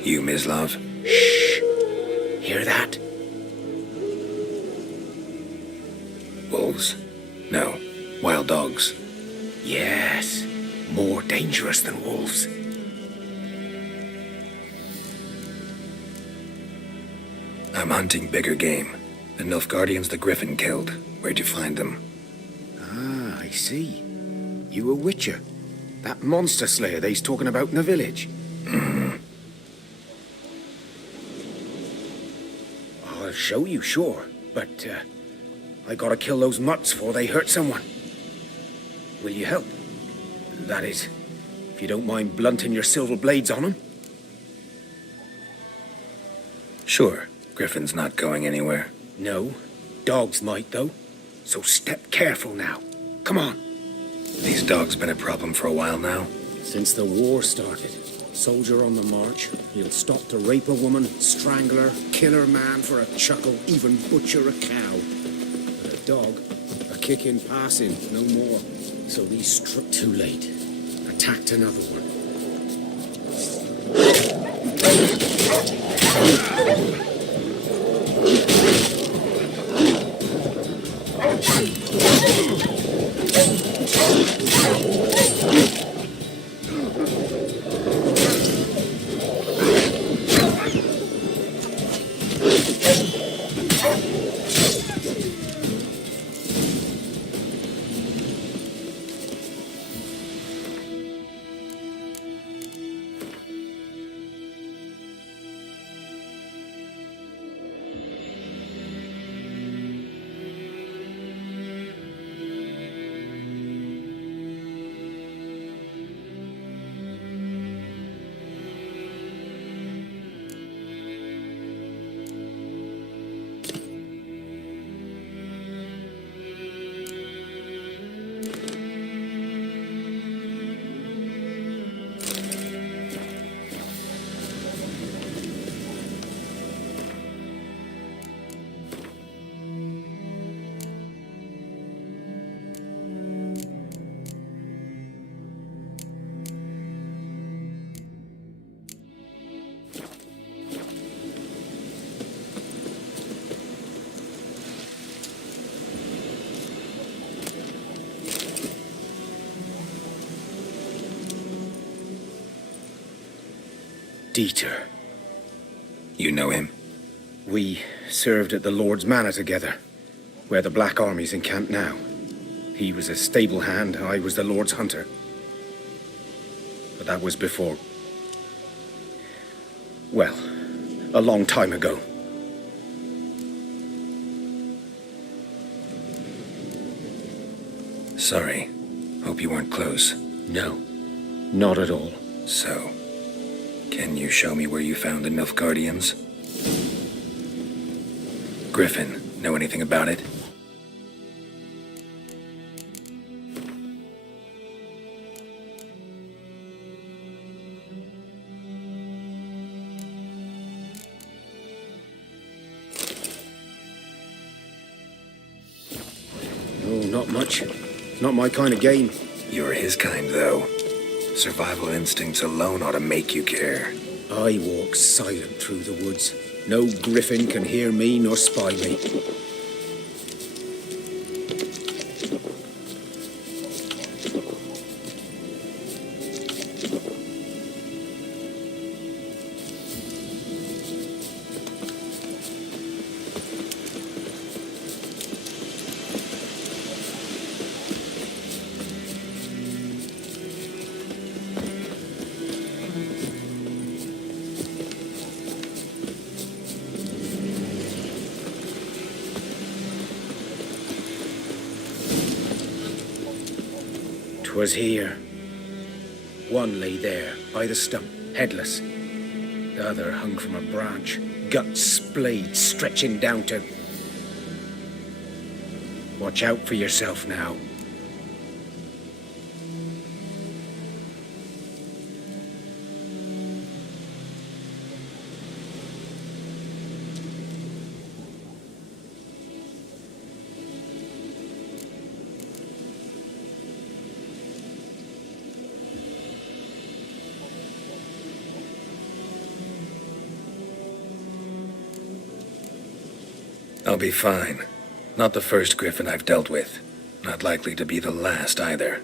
You, Mislav? Shh! Hear that? Wolves? No. Wild dogs. Yes. More dangerous than wolves. I'm hunting bigger game. The Nilfgaardians the Griffin killed. Where'd you find them? Ah, I see. You a witcher. That monster slayer they's talking about in the village. I'll show you, sure. But, I gotta kill those mutts before they hurt someone. Will you help? That is, if you don't mind blunting your silver blades on them. Sure. Griffin's not going anywhere. No. Dogs might, though. So step careful now. Come on. These dogs been a problem for a while now? Since the war started. Soldier on the march. He'll stop to rape a woman, strangle her, kill her man for a chuckle, even butcher a cow. But a dog, a kick in passing, no more. So he struck too late. Attacked another one. Dieter. You know him? We served at the Lord's Manor together, where the Black Army's encamped now. He was a stable hand, I was the Lord's hunter. But that was before... well, a long time ago. Sorry. Hope you weren't close. No, not at all. So, can you show me where you found the Nilfgaardians? Griffin, know anything about it? No, not much. Not my kind of game. You're his kind, though. Survival instincts alone ought to make you care. I walk silent through the woods. No griffin can hear me nor spy me. Was here. One lay there, by the stump, headless. The other hung from a branch, guts splayed, stretching down to... Watch out for yourself now. I'll be fine. Not the first griffin I've dealt with. Not likely to be the last either.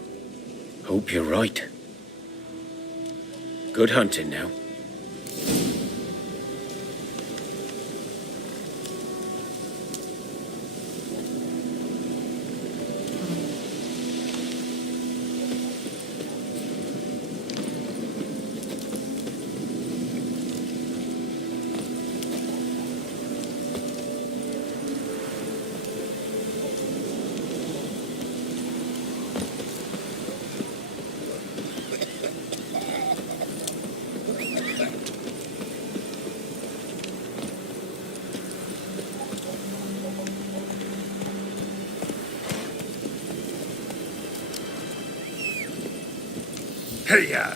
Hope you're right. Good hunting now. Hey-ya!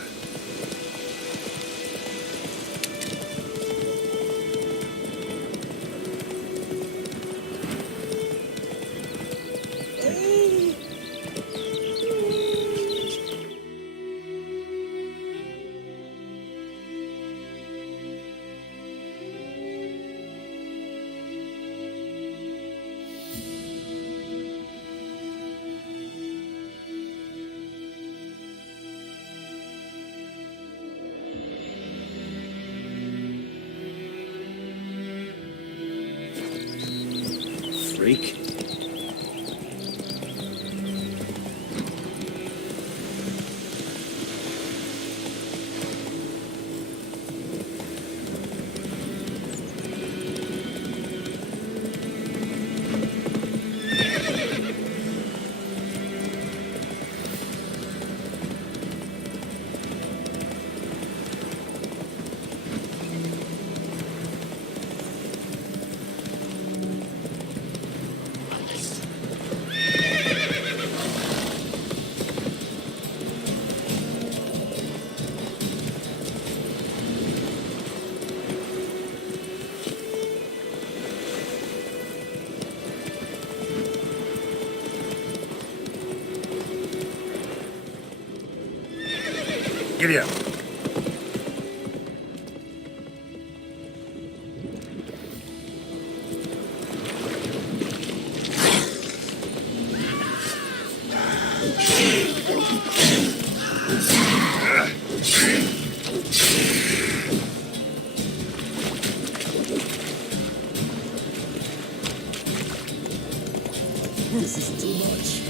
Freak. Giddy up. This is too much.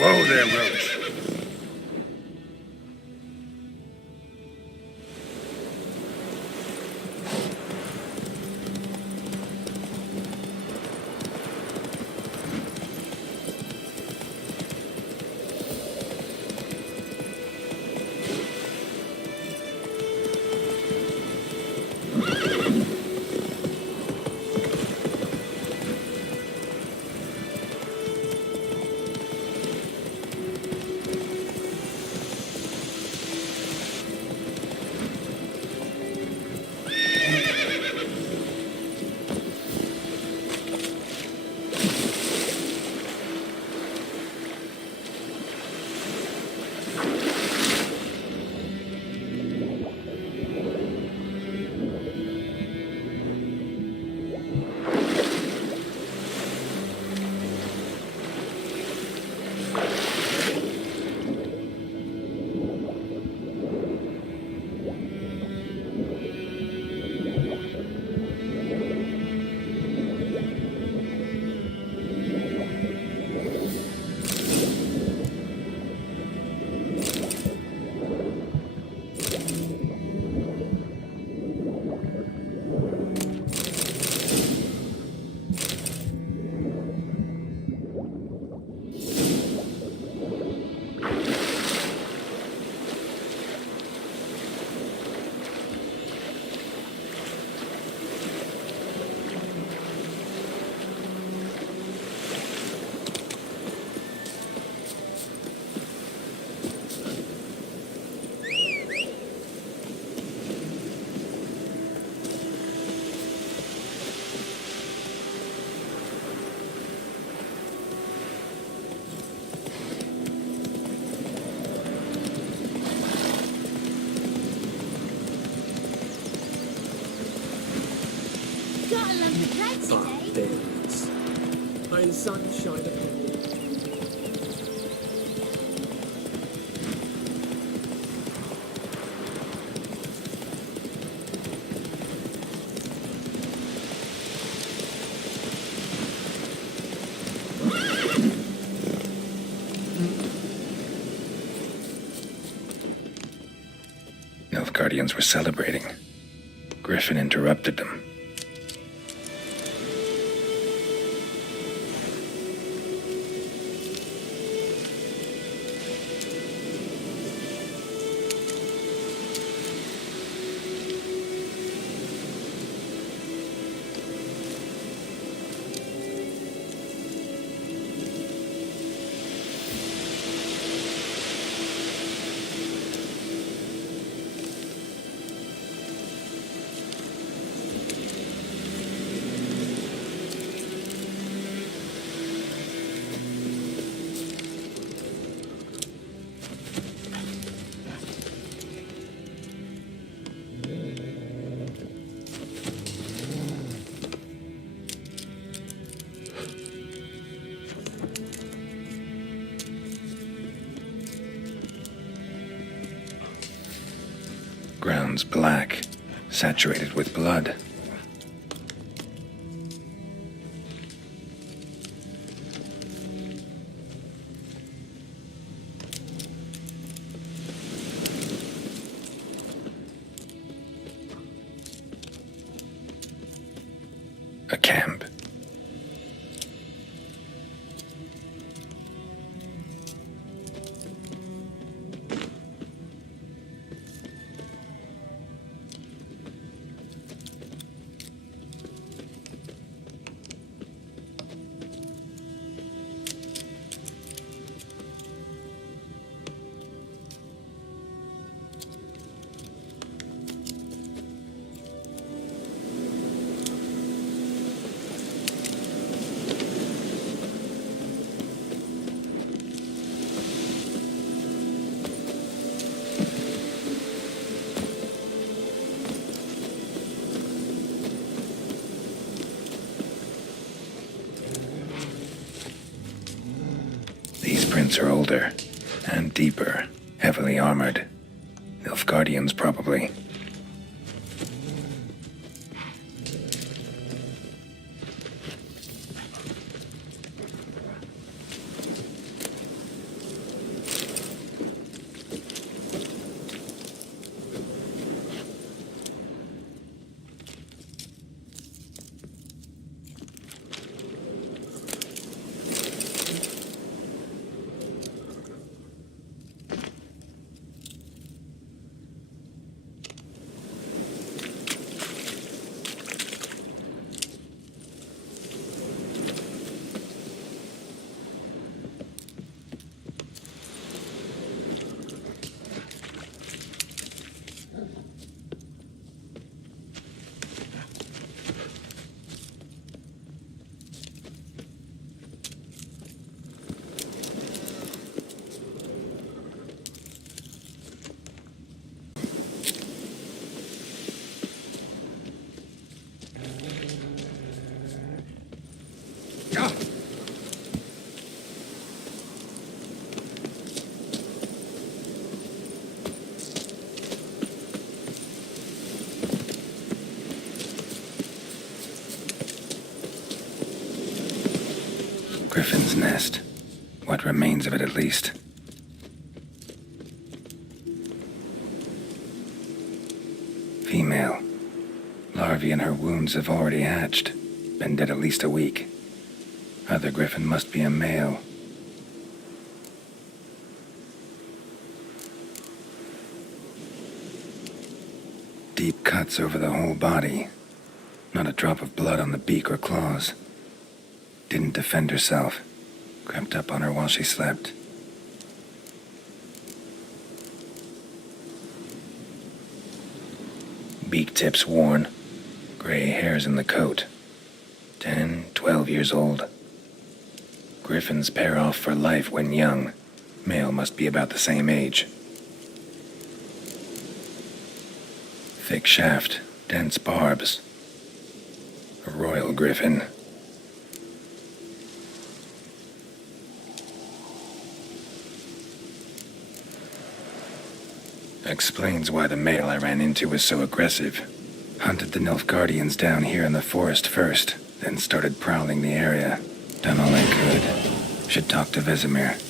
Whoa there, Roach. Got a loaf of bread today. Bastards. May the sun shine upon you. Nilfgaardians were celebrating. Griffin interrupted them. Ground's black, saturated with blood. A camp. These prints are older and deeper, heavily armored. Nilfgaardians, probably. Griffin's nest. What remains of it, at least. Female. Larvae in her wounds have already hatched. Been dead at least a week. Other griffin must be a male. Deep cuts over the whole body. Not a drop of blood on the beak or claws. Didn't defend herself. Crept up on her while she slept. Beak tips worn. Gray hairs in the coat. 10, 12 years old. Griffins pair off for life when young. Male must be about the same age. Thick shaft, dense barbs. A royal griffin. Explains why the male I ran into was so aggressive. Hunted the Nilfgaardians down here in the forest first, then started prowling the area. Done all I could. Should talk to Vesemir.